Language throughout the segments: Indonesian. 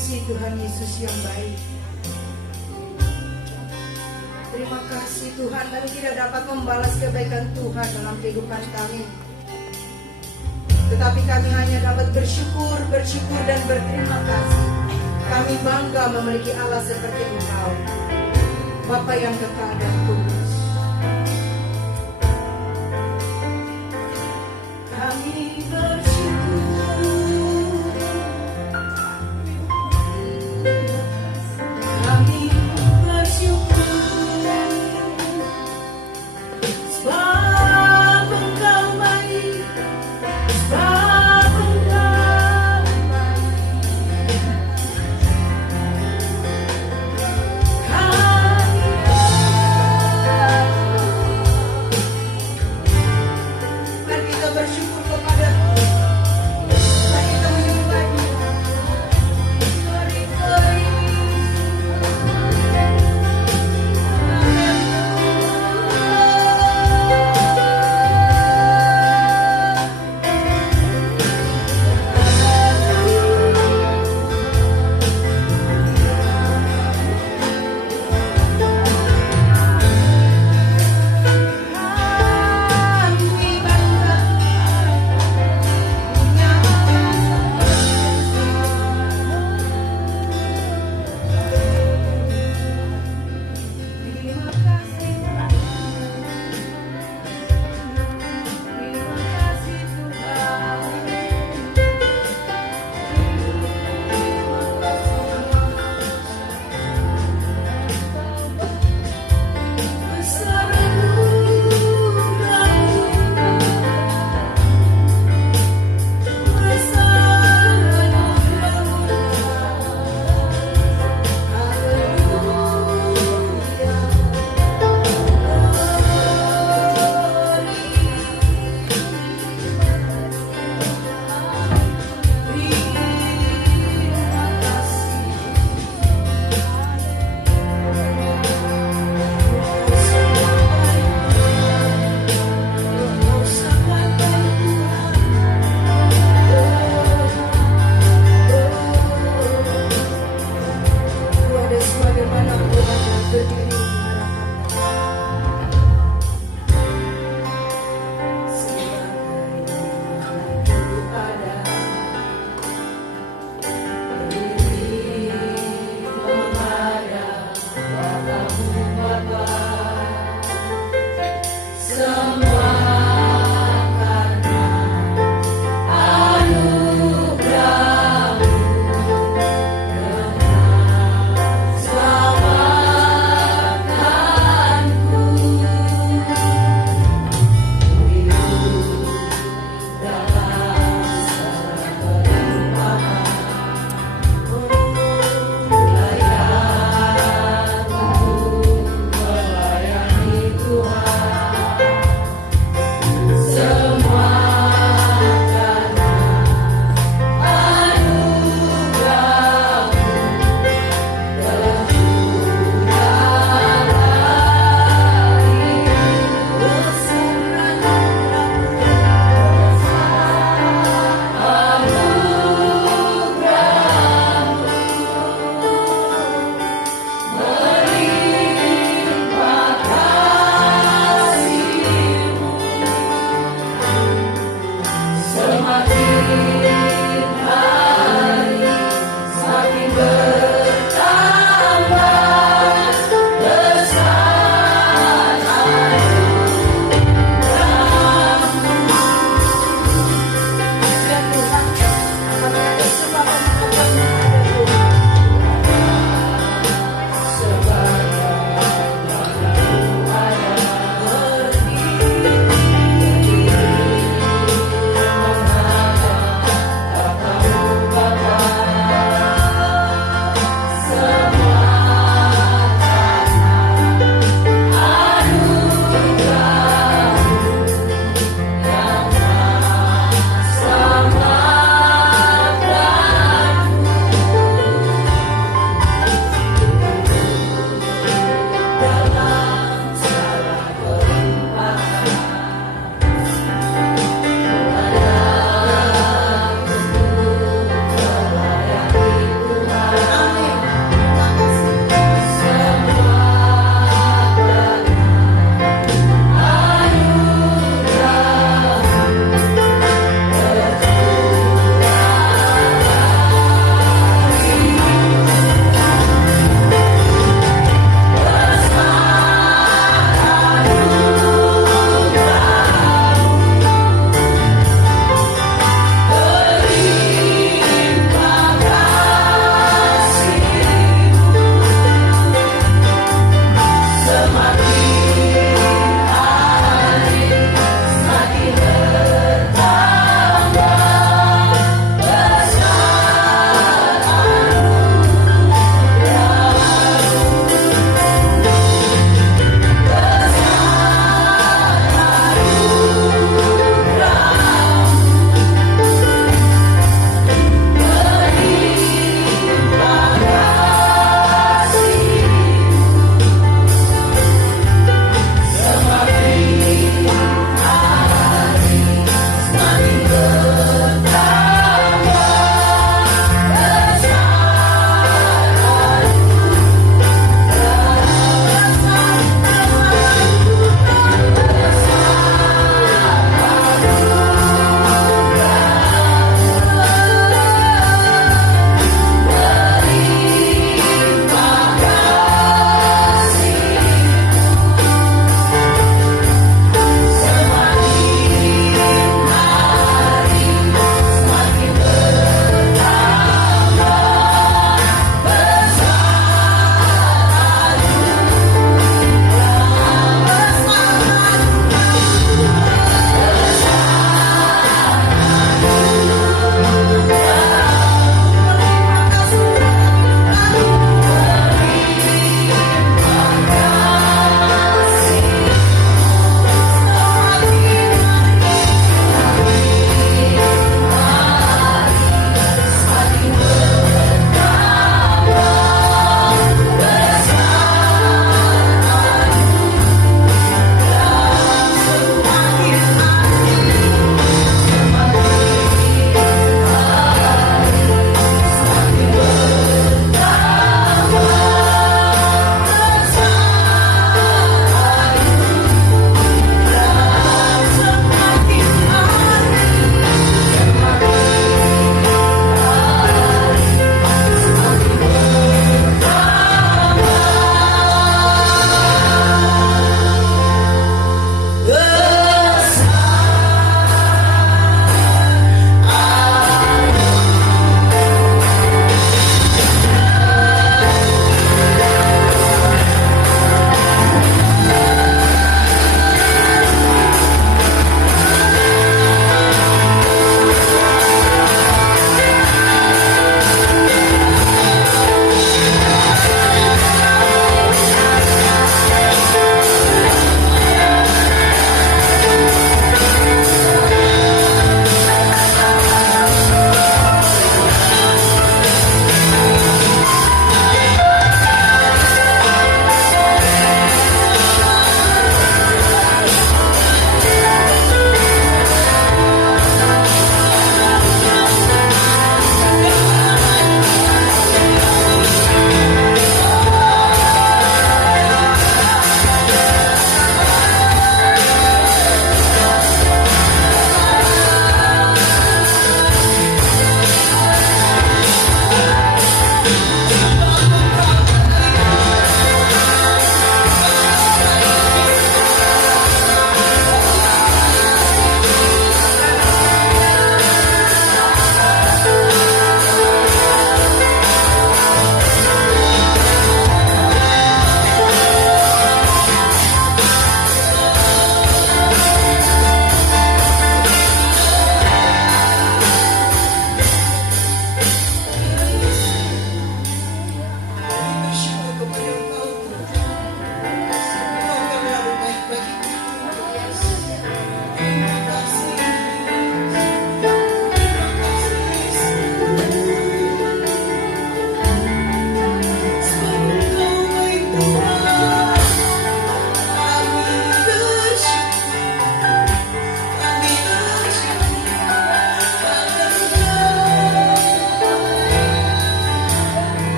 kasih Tuhan Yesus yang baik. Terima kasih Tuhan, kami tidak dapat membalas kebaikan Tuhan dalam kehidupan kami. Tetapi kami hanya dapat bersyukur dan berterima kasih. Kami bangga memiliki Allah seperti Engkau, Bapa yang kekal dan kudus. Kami bersyukur, kami bersyukur, sebab Engkau baik, sebab Engkau baik. Kami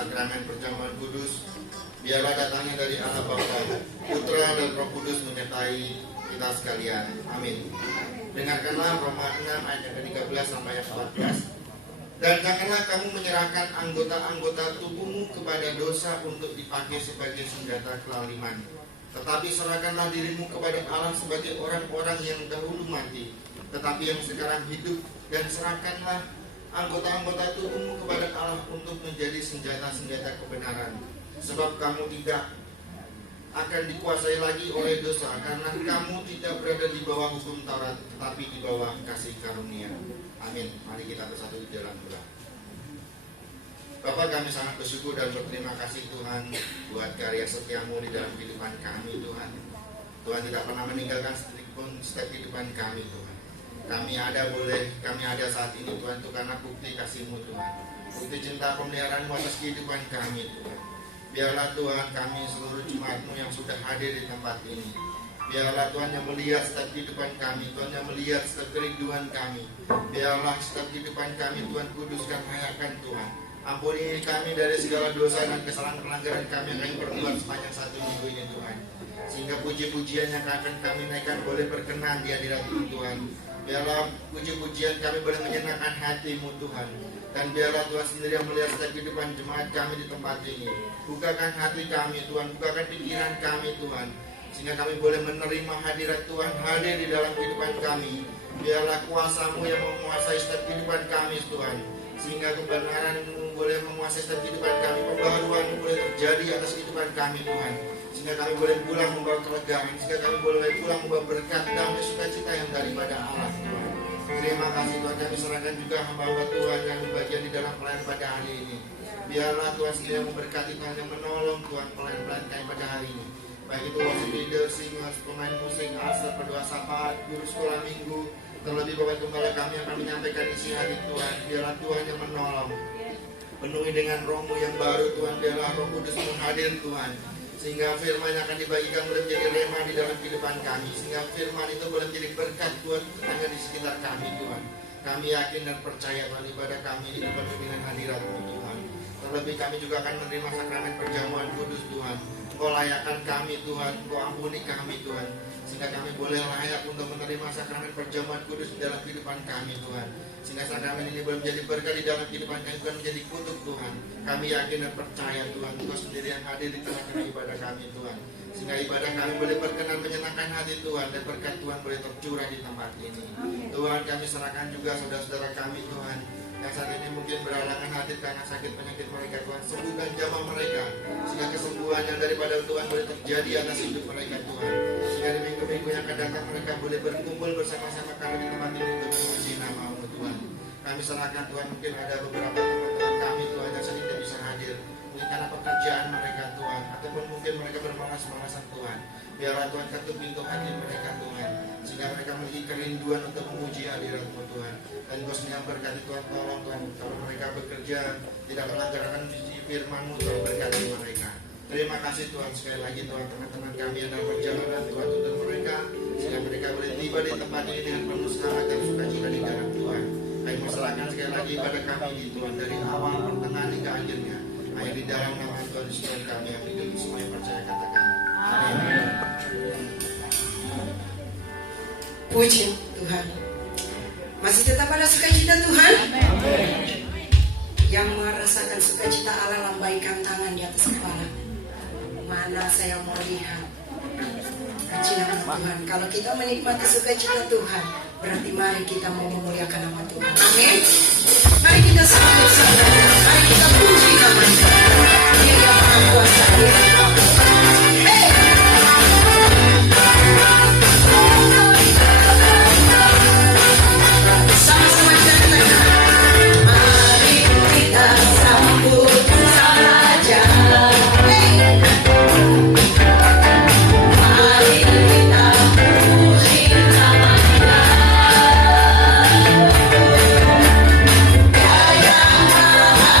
sakramen perjamuan kudus, biarlah datangnya dari Allah Bapa, Putra dan Roh Kudus menyertai kita sekalian. Amin. Dengarkanlah Roma 6 ayat yang ke-13 sampai ayat 14. Dan janganlah kamu menyerahkan anggota-anggota tubuhmu kepada dosa untuk dipakai sebagai senjata kelaliman, tetapi serahkanlah dirimu kepada Allah sebagai orang-orang yang dahulu mati, tetapi yang sekarang hidup, dan serahkanlah anggota-anggota tubuhmu kepada Allah untuk menjadi senjata-senjata kebenaran. Sebab kamu tidak akan dikuasai lagi oleh dosa, karena kamu tidak berada di bawah hukum Taurat, tetapi di bawah kasih karunia. Amin. Mari kita bersatu di dalam doa. Bapak, kami sangat bersyukur dan berterima kasih Tuhan buat karya setiamu di dalam kehidupan kami Tuhan. Tuhan tidak pernah meninggalkan sedikit pun setiap kehidupan kami Tuhan. Kami ada saat ini Tuhan, itu karena bukti kasih-Mu Tuhan, bukti cinta pemeliharaan-Mu atas kehidupan kami Tuhan. Biarlah Tuhan kami seluruh jemaat-Mu yang sudah hadir di tempat ini, biarlah Tuhan yang melihat setiap kehidupan kami, Tuhan yang melihat setiap kerinduan kami. Biarlah setiap kehidupan kami Tuhan kuduskan, layakan Tuhan. Ampuni kami dari segala dosa dan kesalahan pelanggaran kami yang kami perbuat sepanjang satu minggu ini Tuhan, sehingga puji-pujian yang akan kami naikkan boleh berkenan di hadirat-Mu Tuhan. Biarlah puji-pujian kami boleh menyenangkan hati-Mu Tuhan. Dan biarlah Tuhan sendiri yang melihat setiap kehidupan jemaat kami di tempat ini. Bukakan hati kami Tuhan, bukakan pikiran kami Tuhan, sehingga kami boleh menerima hadirat Tuhan hadir di dalam kehidupan kami. Biarlah kuasa-Mu yang menguasai setiap kehidupan kami Tuhan, sehingga kebenaran-Mu boleh menguasai setiap kehidupan kami. Pembaharuan-Mu boleh terjadi atas kehidupan kami Tuhan, sehingga kami boleh pulang membawa kelegaan, sehingga kami boleh pulang membawa berkat, damai, sukacita yang daripada Allah Tuhan. Terima kasih Tuhan, kami serahkan juga hamba-hamba Tuhan yang bagian di dalam pelayan pada hari ini. Biarlah Tuhan sendiri yang memberkati, Tuhan yang menolong Tuhan pelayan-pelayan kami pada hari ini. Baik itu worship leader, singers, pemain musik, asal, berdoa syafaat, guru sekolah minggu, terlebih Bapak Gembala kami yang akan menyampaikan isi hati Tuhan. Biarlah Tuhan yang menolong, penuhi dengan Roh-Mu yang baru Tuhan. Biarlah Roh Kudus hadir Tuhan, sehingga firman yang akan dibagikan boleh menjadi rema di dalam kehidupan kami, sehingga firman itu boleh menjadi berkat Tuhan hanya di sekitar kami Tuhan. Kami yakin dan percaya Tuhan, ibadah kami ini dipenuhi dengan hadirat-Mu Tuhan. Terlebih kami juga akan menerima sakramen perjamuan kudus Tuhan. Engkau layakkan kami Tuhan, Engkau ampuni kami Tuhan, sehingga kami boleh layak untuk menerima sakramen perjamuan kudus di dalam kehidupan kami Tuhan. Sehingga sakramen ini boleh menjadi berkat di dalam kehidupan kami, bukan menjadi kutuk Tuhan. Kami yakin dan percaya Tuhan, Engkau sendiri yang hadir di tengah-tengah ibadah kami Tuhan, sehingga ibadah kami boleh berkenan menyenangkan hati Tuhan, dan berkat Tuhan boleh tercurah di tempat ini. Tuhan, kami serahkan juga saudara-saudara kami Tuhan, yang saat ini mungkin berhalangan hadir karena sakit penyakit mereka Tuhan. Sembuhkan jamah mereka, sehingga kesembuhan yang daripada Tuhan boleh terjadi atas hidup mereka Tuhan, sehingga di minggu-minggu yang akan datang mereka boleh berkumpul bersama-sama kami di tempat ini untuk memuji nama-Mu Tuhan. Kami serahkan Tuhan, mungkin ada beberapa teman-teman kami Tuhan yang sedang tidak bisa hadir, mungkin karena pekerjaan mereka Tuhan, ataupun mungkin mereka bermalas-malasan Tuhan. Biarlah Tuhan ketuk pintu hati mereka Tuhan, sehingga mereka memiliki kerinduan untuk memuji hadirat-Mu Tuhan. Dan Engkau sendiri berkati Tuhan, tolong Tuhan, kalau mereka bekerja tidak melanggarkan firman-Mu, Tuhan berkati mereka. Terima kasih Tuhan, sekali lagi Tuhan, teman-teman kami yang dalam perjalanan Tuhan, untuk mereka, sehingga mereka boleh tiba di tempat ini dengan penuh semangat dan sukacita di dalam Tuhan. Kami masalahkan sekali lagi pada kami ini Tuhan, dari awal, pertengahan hingga akhirnya. Hanya di dalam nama Tuhan Yesus kami yang hidup, semua yang percaya katakan amin. Puji Tuhan. Masih tetap ada sukacita Tuhan? Amin. Yang merasakan sukacita Allah, lambaikan tangan di atas kepala. Mana saya mau lihat sukacita Tuhan. Kalau kita menikmati sukacita Tuhan, berarti mari kita mau memuliakan nama Tuhan. Amin. Mari kita sambut saudara. Mari kita puji namanya. Dia yang maha kuasa. Dia yang maha kuasa. Sama-sama nyanyikan. Mari kita sambut saja. Mari kita puji namanya. Dia yang maha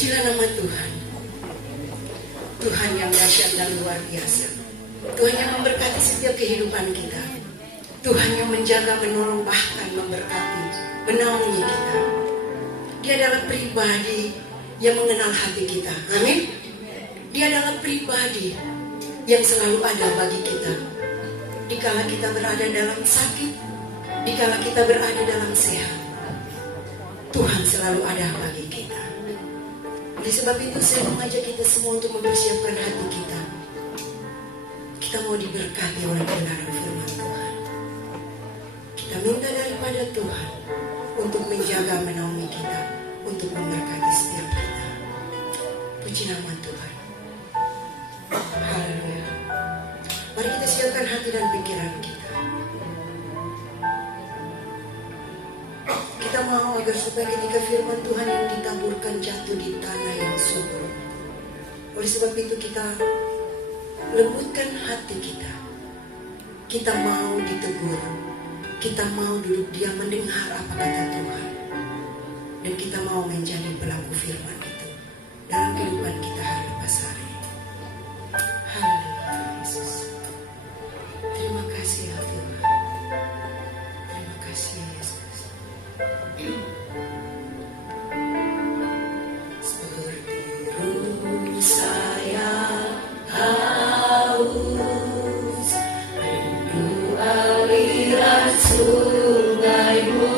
Pujilah nama Tuhan. Tuhan yang dahsyat dan luar biasa. Tuhan yang memberkati setiap kehidupan kita. Tuhan yang menjaga, menolong, bahkan memberkati, menaungi kita. Dia adalah pribadi yang mengenal hati kita. Amin. Dia adalah pribadi yang selalu ada bagi kita. Dikala kita berada dalam sakit, dikala kita berada dalam sehat, Tuhan selalu ada bagi kita. Oleh sebab itu saya mengajak kita semua untuk mempersiapkan hati kita. Kita mau diberkati oleh kebenaran firman Tuhan. Kita minta daripada Tuhan untuk menjaga, menaungi kita, untuk memberkati setiap kita. Puji nama Tuhan. Haleluya. Mari kita siapkan hati dan pikiran kita. Kita mau agar supaya ketika firman Tuhan yang ditaburkan jatuh di tanah yang subur. Oleh sebab itu kita lembutkan hati kita. Kita mau ditegur. Kita mau duduk diam mendengar apa kata Tuhan. Dan kita mau menjadi pelaku firman itu dalam kehidupan kita hari lepas hari. Haleluya Yesus. Terima kasih ya Tuhan. Terima kasih ya Yesus. Seperti rusa yang haus, rindu aliran sungai-Mu.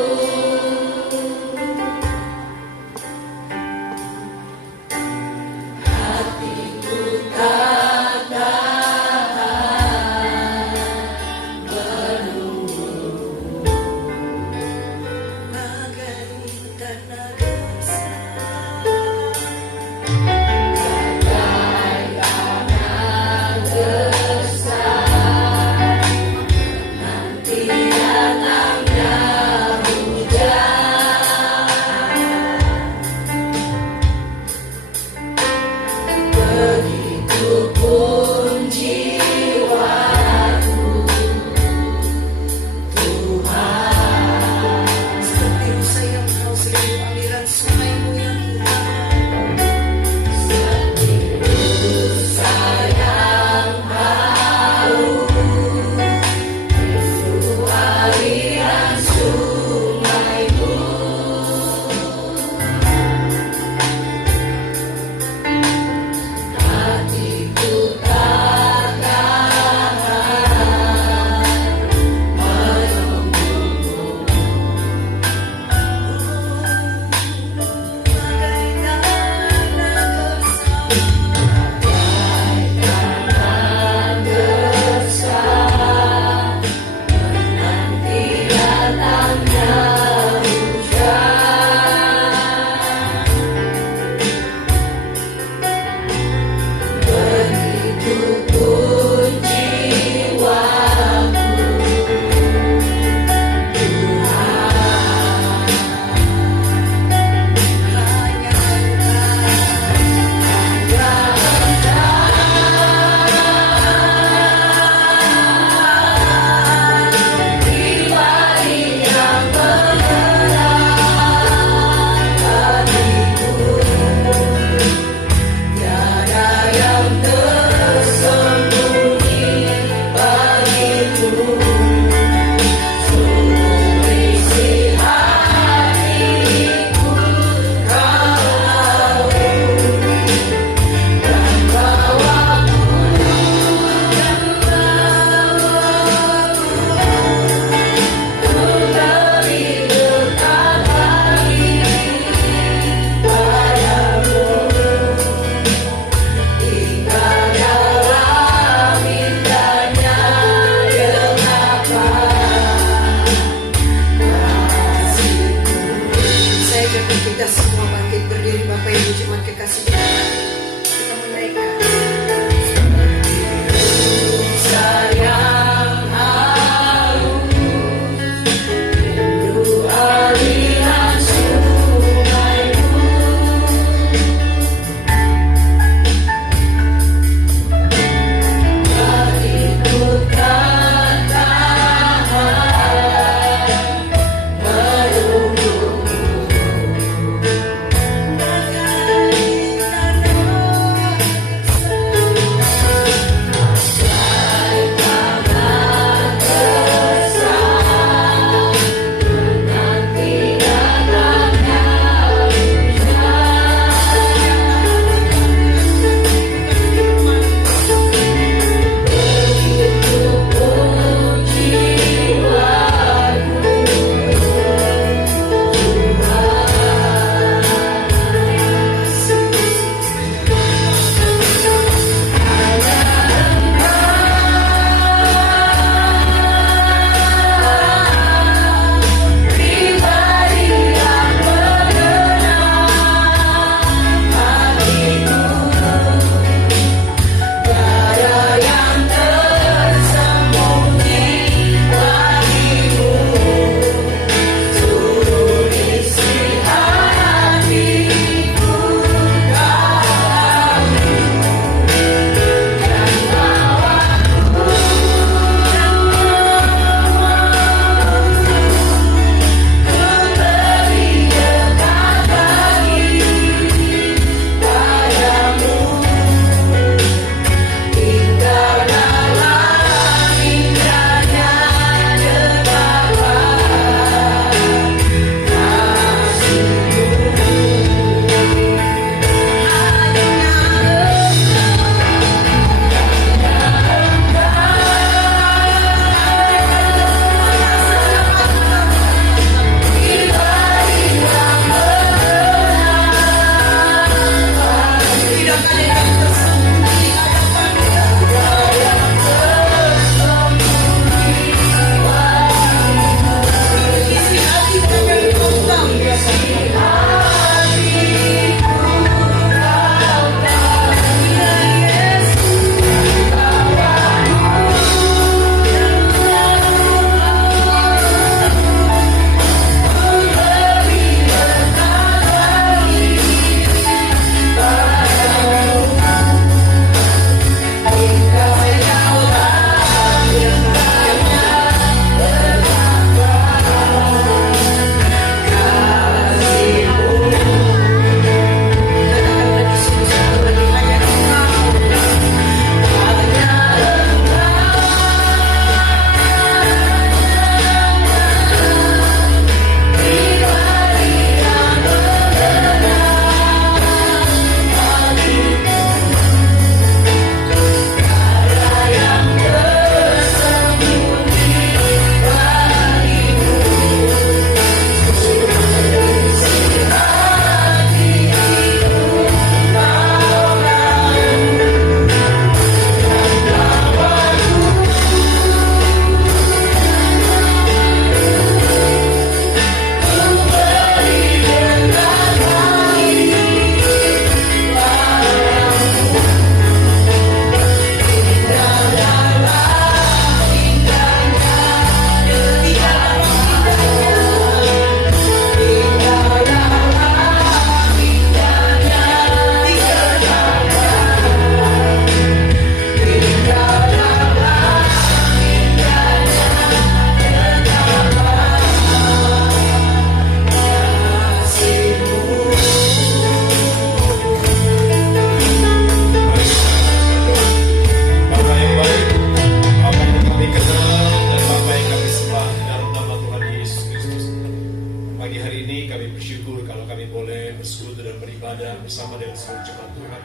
pagi hari ini kami bersyukur kalau kami boleh bersekutu dan beribadah bersama dengan seluruh jemaat Tuhan.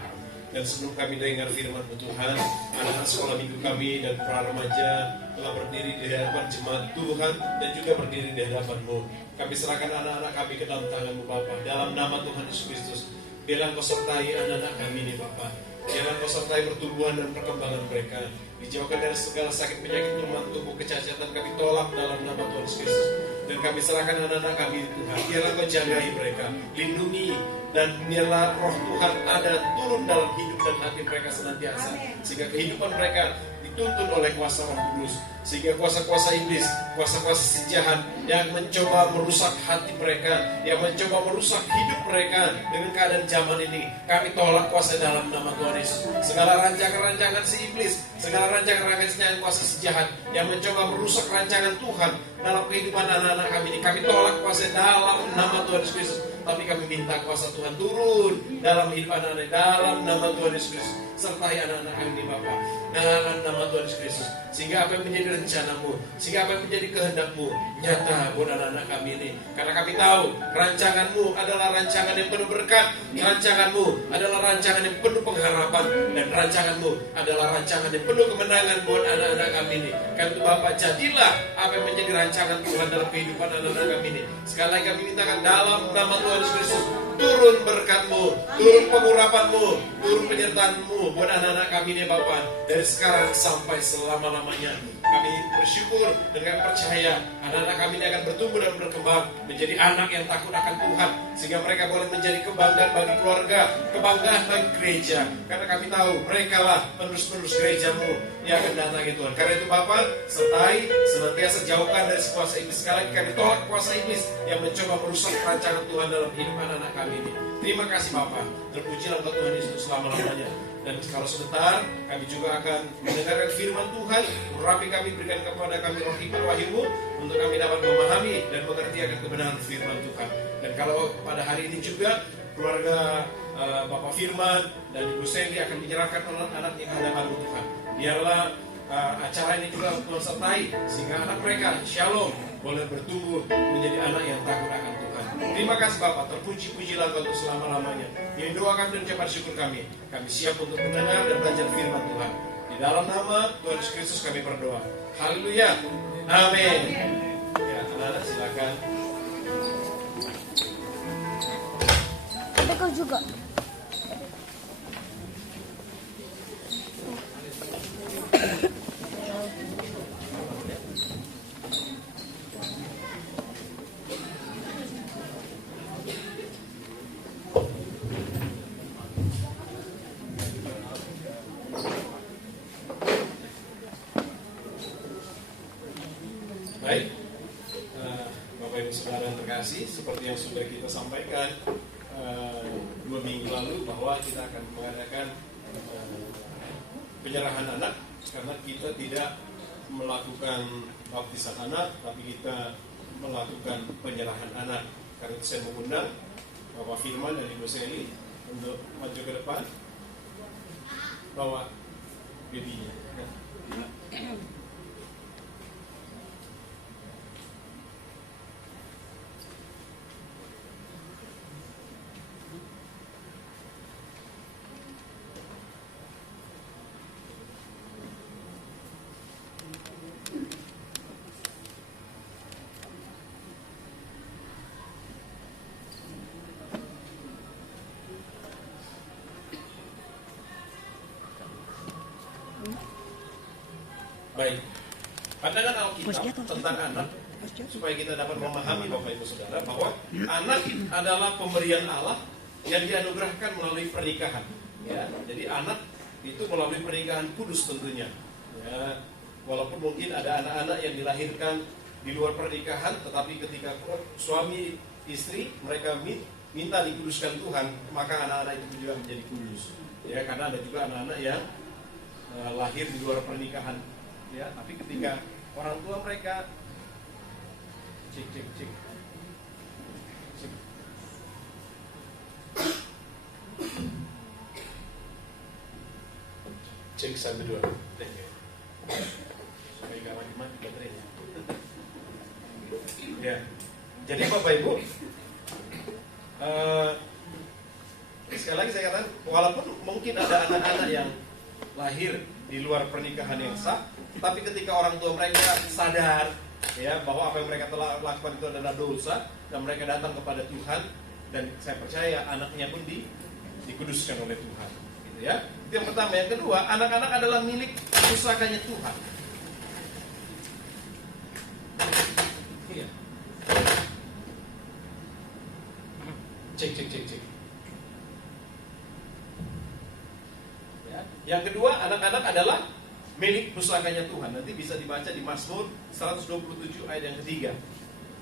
Dan sebelum kami dengar firman Tuhan, anak-anak sekolah minggu kami dan para remaja telah berdiri di hadapan jemaat Tuhan dan juga berdiri di hadapan-Mu. Kami serahkan anak-anak kami ke dalam tangan-Mu Bapa. Dalam nama Tuhan Yesus Kristus, biarlah Kau sertai anak-anak kami ini Bapa. Biarlah Kau sertai pertumbuhan dan perkembangan mereka. Dijauhkan dari segala sakit penyakit kelemahan tubuh, kecacatan kami tolak dalam nama Tuhan Yesus Kristus. Dan kami serahkan anak-anak kami Tuhan. Biarlah Kau jagai mereka, lindungi, dan biarlah roh Tuhan ada turun dalam hidup dan hati mereka senantiasa, sehingga kehidupan mereka dituntun oleh kuasa Roh Kudus, sehingga kuasa-kuasa iblis, kuasa-kuasa si jahat yang mencoba merusak hati mereka, yang mencoba merusak hidup mereka dengan keadaan zaman ini, kami tolak kuasa dalam nama Tuhan Yesus. Segala rancangan-rancangan si iblis, segala rancangan-rancangan kuasa si jahat yang mencoba merusak rancangan Tuhan dalam kehidupan anak-anak kami ini, kami tolak kuasa dalam nama Tuhan Yesus Kristus. Tapi kami minta kuasa Tuhan turun dalam hidup anak-anak, dalam nama Tuhan Yesus Kristus. Sertai anak-anak kami Bapa, dalam nama Tuhan Yesus Kristus. Sehingga apa yang menjadi rencana-Mu, sehingga apa yang menjadi kehendak-Mu nyata buat anak-anak kami ini. Karena kami tahu rancangan-Mu adalah rancangan yang penuh berkat, rancangan-Mu adalah rancangan yang penuh pengharapan, dan rancangan-Mu adalah rancangan yang penuh kemenangan buat anak-anak kami ini. Karena itu Bapa, jadilah apa yang menjadi rancangan Tuhan dalam kehidupan anak-anak kami ini. Sekali lagi kami mintakan dalam nama Tuhan Yesus Kristus, turun berkat-Mu, turun pengurapan-Mu, turun penyertaan-Mu buat anak-anak kami ini Bapa, dari sekarang sampai selama-lamanya. Kami bersyukur dengan percaya anak-anak kami ini akan bertumbuh dan berkembang menjadi anak yang takut akan Tuhan, sehingga mereka boleh menjadi kebanggaan bagi keluarga, kebanggaan bagi gereja. Karena kami tahu mereka lah penerus-penerus gereja-Mu yang akan datang Tuhan. Karena itu Bapa, sertai senantiasa jauhkan dari kuasa iblis. Sekali lagi kami tolak kuasa iblis yang mencoba merusak rancangan Tuhan dalam hidup anak-anak kami ini. Terima kasih Bapa, terpujilah Tuhan Yesus selama-lamanya. Dan kalau sebentar kami juga akan mendengarkan firman Tuhan. Urapi kami, berikan kepada kami roh hikmat wahyu-Mu untuk kami dapat memahami dan mengerti akan kebenaran firman Tuhan. Dan kalau pada hari ini juga keluarga Bapak Firman dan Ibu Sandy akan menyerahkan anak-anaknya ke hadapan Tuhan. Biarlah acara ini juga Tuhan sertai, sehingga anak mereka Shalom boleh bertumbuh menjadi anak yang takut akan Tuhan. Terima kasih Bapak, terpuji-pujilah Engkau untuk selama-lamanya. Ini doa kami dan ucapan syukur kami. Kami siap untuk mendengar dan belajar firman Tuhan. Di dalam nama Tuhan Yesus Kristus kami berdoa. Haleluya. Amin. Ya, anak-anak silakan. Ada kau juga. Baik, Bapak Ibu Saudara yang terkasih, seperti yang sudah kita sampaikan 2 minggu lalu bahwa kita akan mengadakan penyerahan anak, karena kita tidak melakukan baptisan anak, tapi kita melakukan penyerahan anak. Karena itu saya mengundang Bapak Firman dan Ibu Seli untuk maju ke depan, bawa babynya. Baik, pandangan Alkitab tentang anak, supaya kita dapat memahami Bapak Ibu Saudara bahwa anak adalah pemberian Allah yang dianugerahkan melalui pernikahan. Ya, jadi anak itu melalui pernikahan kudus tentunya. Ya, walaupun mungkin ada anak-anak yang dilahirkan di luar pernikahan, tetapi ketika suami istri mereka minta dikuduskan Tuhan, maka anak-anak itu juga menjadi kudus. Ya, karena ada juga anak-anak yang lahir di luar pernikahan. Ya, tapi ketika orang tua mereka cek sampai 2 supaya gak mati baterainya. Ya, Jadi Bapak Ibu, sekali lagi saya katakan, walaupun mungkin ada anak-anak yang lahir di luar pernikahan yang sah, tapi ketika orang tua mereka sadar ya bahwa apa yang mereka telah lakukan itu adalah dosa dan mereka datang kepada Tuhan, dan saya percaya anaknya pun dikuduskan oleh Tuhan, gitu ya. Itu yang pertama. Yang kedua, anak-anak adalah milik pusakanya Tuhan. Iya. Cek. Ya. Yang kedua, anak-anak adalah milik pusakanya Tuhan. Nanti bisa dibaca di Mazmur 127 ayat yang ketiga.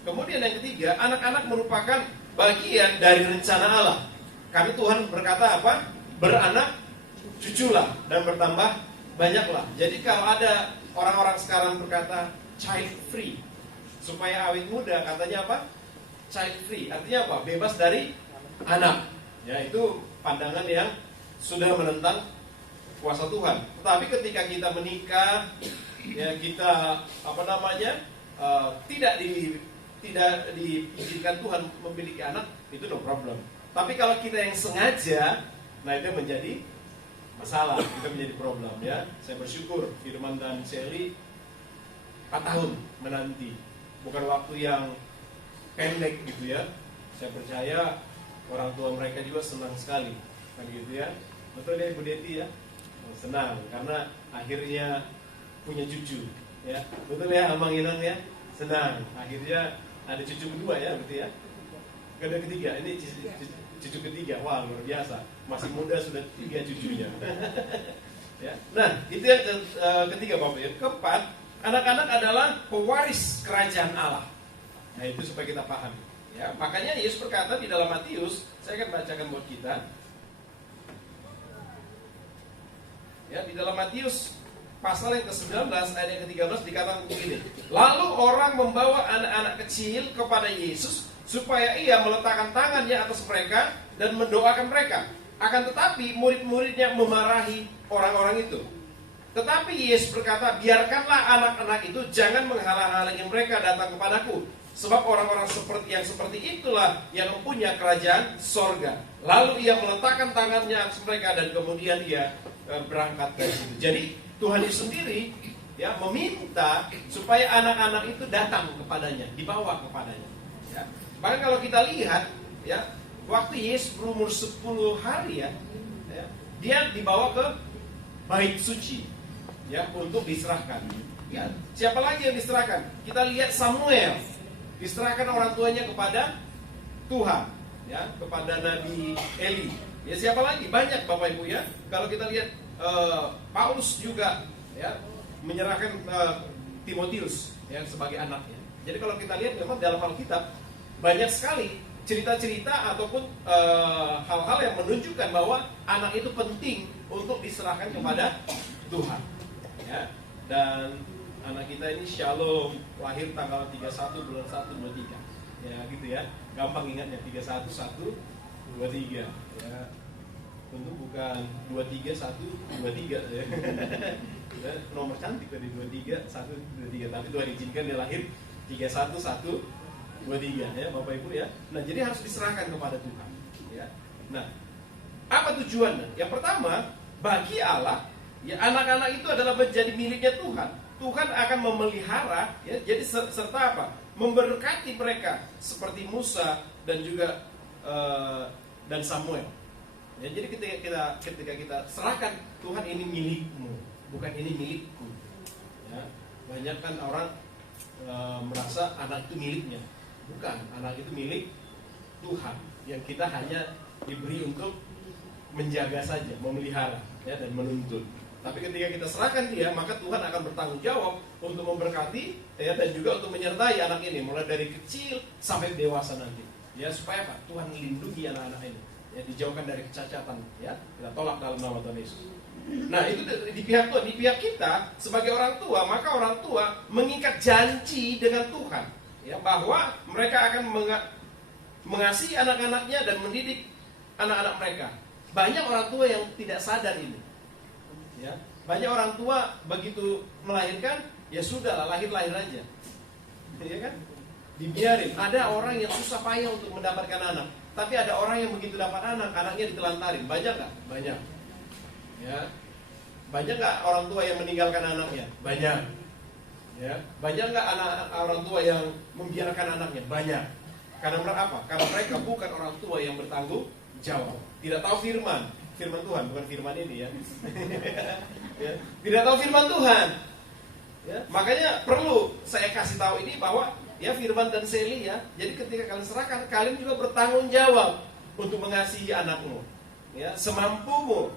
Kemudian yang ketiga, anak-anak merupakan bagian dari rencana Allah. Kami Tuhan berkata apa? Beranak cuculah dan bertambah banyaklah. Jadi kalau ada orang-orang sekarang berkata child free, supaya awet muda, katanya apa? Child free, artinya apa? Bebas dari anak. Ya, itu pandangan yang sudah menentang kuasa Tuhan. Tetapi ketika kita menikah, ya kita tidak diizinkan Tuhan memiliki anak, itu no problem. Tapi kalau kita yang sengaja, nah itu menjadi masalah, itu menjadi problem ya. Saya bersyukur Firman dan Sally 4 tahun menanti, bukan waktu yang pendek gitu ya. Saya percaya orang tua mereka juga senang sekali, kan gitu ya. Betul ya Ibu Deti ya? Senang karena akhirnya punya cucu ya. Betul ya Amang Inang ya? Senang akhirnya ada cucu kedua ya, betul ya. Kedua ketiga, ini cucu ketiga. Wah, luar biasa. Masih muda sudah 3 cucunya. Ya. Nah, itu yang ketiga Bapak ya. Keempat, anak-anak adalah pewaris kerajaan Allah. Nah, itu supaya kita paham. Ya, makanya Yesus berkata di dalam Matius, saya akan bacakan buat kita. Ya, di dalam Matius pasal yang ke-19 ayat yang ke-13 dikatakan begini. Lalu orang membawa anak-anak kecil kepada Yesus supaya ia meletakkan tangannya atas mereka dan mendoakan mereka. Akan tetapi murid-muridnya memarahi orang-orang itu. Tetapi Yesus berkata, biarkanlah anak-anak itu jangan menghalang-halangi mereka datang kepadaku. Sebab orang-orang seperti itulah yang mempunyai kerajaan sorga. Lalu ia meletakkan tangannya atas mereka dan kemudian ia berangkat dari situ. Jadi Tuhan itu sendiri ya meminta supaya anak-anak itu datang kepadanya, dibawa kepadanya. Ya. Bahkan kalau kita lihat ya, waktu Yesus berumur 10 hari ya, dia dibawa ke bait suci ya untuk diserahkan. Ya, siapa lagi yang diserahkan? Kita lihat Samuel diserahkan orang tuanya kepada Tuhan, ya, kepada Nabi Eli. Ya, siapa lagi? Banyak Bapak Ibu ya. Kalau kita lihat Paulus juga ya menyerahkan Timotius ya sebagai anaknya. Jadi kalau kita lihat memang dalam Alkitab banyak sekali cerita-cerita ataupun hal-hal yang menunjukkan bahwa anak itu penting untuk diserahkan kepada Tuhan. Ya. Dan anak kita ini Shalom lahir tanggal 31 bulan 1 23. Ya gitu ya. Gampang ingatnya 31 1 23 ya. Tentu bukan 23 1 23 ya. Ya, nomor cantik tadi 23 1 23, tapi Tuhan izinkan dia lahir 31 1 23 ya Bapak Ibu ya. Nah, jadi harus diserahkan kepada Tuhan ya. Nah, apa tujuannya? Yang pertama, bagi Allah ya anak-anak itu adalah menjadi miliknya Tuhan. Tuhan akan memelihara ya, jadi serta apa? Memberkati mereka seperti Musa dan juga dan Samuel. Ya, jadi ketika kita serahkan Tuhan, ini milikmu, bukan ini milikku. Ya, banyak kan orang merasa anak itu miliknya. Bukan, anak itu milik Tuhan yang kita hanya diberi untuk menjaga saja, memelihara ya, dan menuntun. Tapi ketika kita serahkan dia, maka Tuhan akan bertanggung jawab untuk memberkati ya, dan juga untuk menyertai anak ini mulai dari kecil sampai dewasa nanti. Ya, supaya apa? Tuhan melindungi anak-anak ini. Ya, dijauhkan dari kecacatan ya. Kita tolak dalam nama Tuhan Yesus. Nah, itu di pihak Tuhan, di pihak kita sebagai orang tua, maka orang tua mengikat janji dengan Tuhan ya, bahwa mereka akan mengasihi anak-anaknya dan mendidik anak-anak mereka. Banyak orang tua yang tidak sadar ini. Ya, banyak orang tua begitu melahirkan, ya sudahlah lahir-lahir aja. Ya kan? Dibiarin. Ada orang yang susah payah untuk mendapatkan anak, tapi ada orang yang begitu dapat anak, anaknya ditelantarin. Banyak nggak? Banyak. Ya. Banyak nggak orang tua yang meninggalkan anaknya? Banyak. Ya. Banyak nggak orang tua yang membiarkan anaknya? Banyak. Karena mereka apa? Karena mereka bukan orang tua yang bertanggung jawab. Tidak tahu firman Tuhan, bukan firman ini ya. Ya. Tidak tahu firman Tuhan. Ya. Makanya perlu saya kasih tahu ini bahwa ya Firman dan Sally ya. Jadi ketika kalian serahkan, kalian juga bertanggung jawab untuk mengasihi anakmu. Ya, semampumu.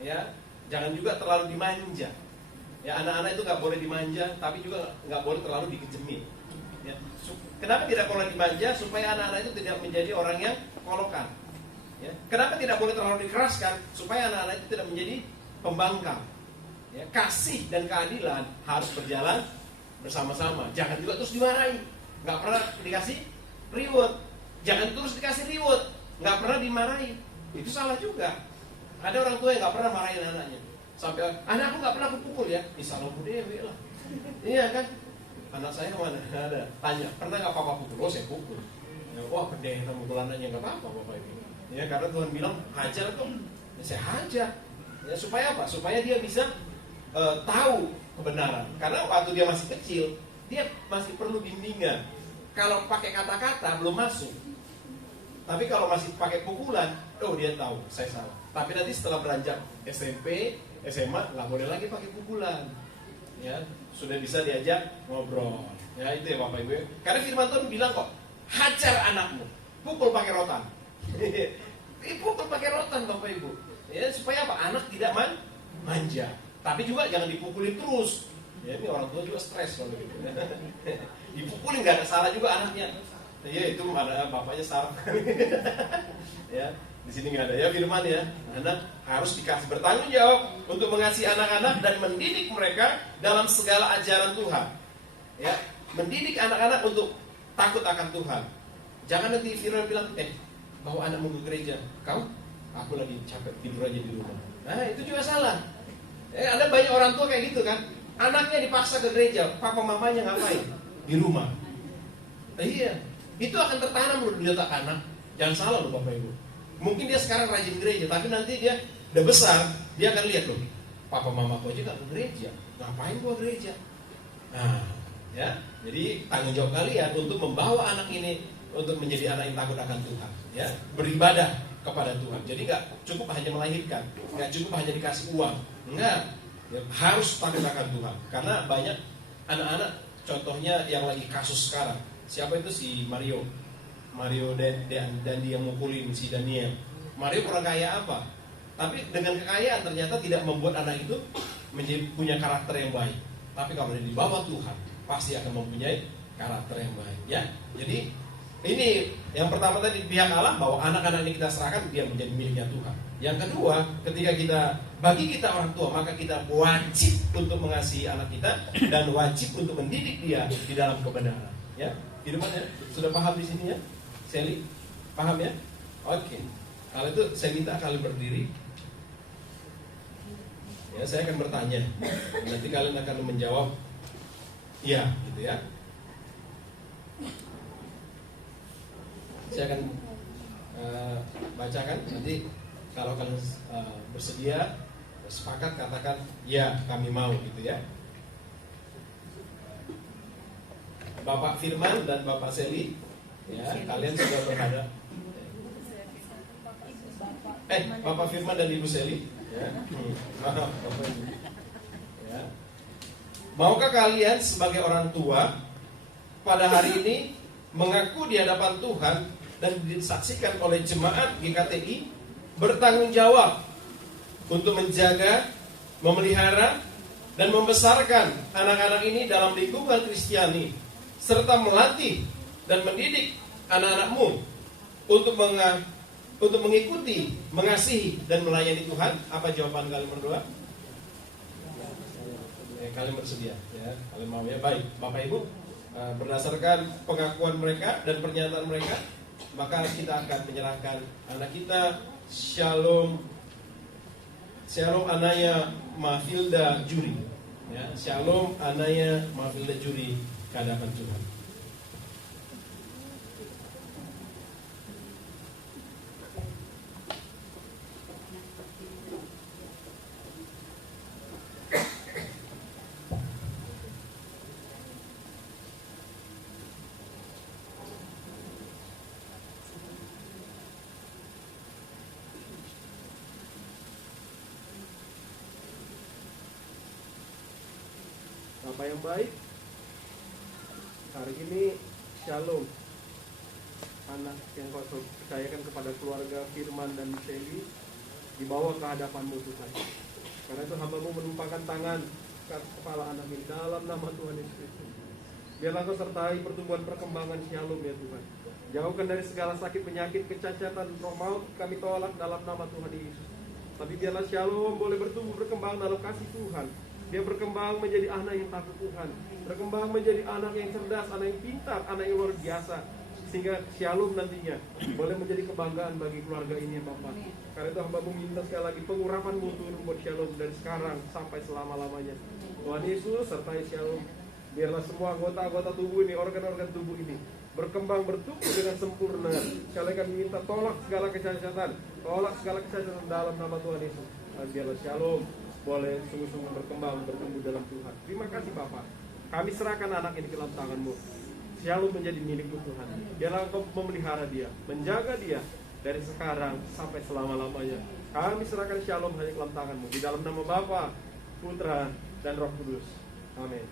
Ya, jangan juga terlalu dimanja. Ya, anak-anak itu nggak boleh dimanja, tapi juga nggak boleh terlalu dikejemin. Ya. Kenapa tidak boleh dimanja? Supaya anak-anak itu tidak menjadi orang yang kolokan. Ya. Kenapa tidak boleh terlalu dikeraskan? Supaya anak-anak itu tidak menjadi pembangkang. Ya. Kasih dan keadilan harus berjalan bersama-sama. Jangan juga terus dimarahi. Nggak pernah dikasih reward. Jangan terus dikasih reward. Nggak pernah dimarahi. Itu salah juga. Ada orang tua yang nggak pernah marahin anaknya. Sampai anakku nggak pernah kupukul ya. Salahmu dewe lah. Iya kan? Anak saya mana? Ada. Tanya, pernah nggak papa pukul? Oh saya pukul. Ya, wah pendeta mukul anaknya nggak apa-apa bapak itu. Ya karena Tuhan bilang hajar tuh. Ya, saya hajar. Ya, supaya apa? Supaya dia bisa tahu kebenaran. Karena waktu dia masih kecil, dia masih perlu bimbingan. Kalau pakai kata-kata belum masuk. Tapi kalau masih pakai pukulan, oh dia tahu saya salah. Tapi nanti setelah beranjak SMP, SMA nggak boleh lagi pakai pukulan. Ya, sudah bisa diajak ngobrol. Ya itu ya Bapak Ibu. Karena firman Tuhan bilang kok, hajar anakmu, pukul pakai rotan. Pukul pakai rotan Bapak Ibu. Ya supaya apa? Anak tidak manja. Tapi juga jangan dipukulin terus. Ya, ini orang tua juga stres kalau gitu. Dipukulin nggak ada salah juga anaknya. Ya itu ada bapaknya sarap. Ya, di sini nggak ada ya firman ya. Anak harus dikasih bertanggung jawab untuk mengasihi anak-anak dan mendidik mereka dalam segala ajaran Tuhan. Ya, mendidik anak-anak untuk takut akan Tuhan. Jangan nanti firman bilang, bawa anakmu ke gereja. Aku lagi capek tidur aja di rumah. Nah itu juga salah. Ada banyak orang tua kayak gitu kan. Anaknya dipaksa ke gereja, papa mamanya ngapain? Di rumah. Iya, itu akan tertanam di otak anak. Jangan salah loh Bapak Ibu. Mungkin dia sekarang rajin gereja, tapi nanti dia udah besar, dia akan lihat loh, papa mamaku aja gak ke gereja, ngapain gua gereja? Nah, ya, jadi tanggung jawab kalian untuk membawa anak ini untuk menjadi anak yang takut akan Tuhan, ya, beribadah kepada Tuhan. Jadi gak cukup hanya melahirkan, gak cukup hanya dikasih uang, enggak. Ya, harus takut akan Tuhan. Karena banyak anak-anak, contohnya yang lagi kasus sekarang. Siapa itu si Mario dan dia yang mukulin si Daniel. Mario kurang kaya apa? Tapi dengan kekayaan ternyata tidak membuat anak itu punya karakter yang baik. Tapi kalau dia dibawa Tuhan, pasti akan mempunyai karakter yang baik. Ya, jadi ini yang pertama tadi pihak Allah bahwa anak-anak ini kita serahkan dia menjadi miliknya Tuhan. Yang kedua, ketika bagi kita orang tua, maka kita wajib untuk mengasihi anak kita dan wajib untuk mendidik dia di dalam kebenaran. Ya, Firman ya, sudah paham di sini ya, Sally? Paham ya? Oke. Kalau itu saya minta kalian berdiri. Ya, saya akan bertanya. Nanti kalian akan menjawab, ya, gitu ya. Saya akan bacakan nanti. Kalau kalian bersedia, sepakat katakan ya kami mau gitu ya. Bapak Firman dan Bapak Sally, ya kalian sudah berhadap. Bapak Firman dan Ibu Sally, ya. Ya. Maukah kalian sebagai orang tua pada hari ini mengaku di hadapan Tuhan dan disaksikan oleh jemaat GKTI bertanggung jawab untuk menjaga, memelihara, dan membesarkan anak-anak ini dalam lingkungan Kristiani, serta melatih dan mendidik anak-anakmu untuk mengikuti, mengasihi, dan melayani Tuhan? Apa jawaban kalian berdua? Kalian bersedia, ya? Kalian mau ya? Baik, Bapak Ibu, berdasarkan pengakuan mereka dan pernyataan mereka, maka kita akan menyerahkan anak kita. Shalom Anaya Mafilda Juri, ya, Shalom Anaya Mafilda Juri ke hadapan Tuhan. Bapak yang baik, hari ini Shalom, anak yang kau percayakan kepada keluarga Firman dan Shelly, dibawa ke hadapan-Mu Tuhan. Karena itu hamba-Mu menumpahkan tangan ke kepala anak ini dalam nama Tuhan Yesus Kristus. Biarlah Kau sertai pertumbuhan perkembangan Shalom ya Tuhan. Jauhkan dari segala sakit, penyakit, kecacatan, roh maut, kami tolak dalam nama Tuhan Yesus. Tapi biarlah Shalom boleh bertumbuh berkembang dalam kasih Tuhan. Dia berkembang menjadi anak yang takut Tuhan, berkembang menjadi anak yang cerdas, anak yang pintar, anak yang luar biasa. Sehingga Shalom nantinya boleh menjadi kebanggaan bagi keluarga ini ya Bapak. Karena itu hamba-Mu minta sekali lagi pengurapan-Mu turun buat Shalom dari sekarang sampai selama-lamanya. Tuhan Yesus sertai Shalom. Biarlah semua anggota-anggota tubuh ini, organ-organ tubuh ini berkembang bertumbuh dengan sempurna. Sekali kami minta tolak segala kecacatan, tolak segala kecacatan dalam nama Tuhan Yesus. Dan biarlah Shalom boleh sungguh-sungguh berkembang bertumbuh dalam Tuhan. Terima kasih Bapak. Kami serahkan anak ini ke dalam tangan-Mu. Shalom menjadi milik-Mu Tuhan. Biarlah Engkau memelihara dia, menjaga dia dari sekarang sampai selama-lamanya. Kami serahkan Shalom hanya ke dalam tangan-Mu. Di dalam nama Bapa, Putra, dan Roh Kudus. Amin.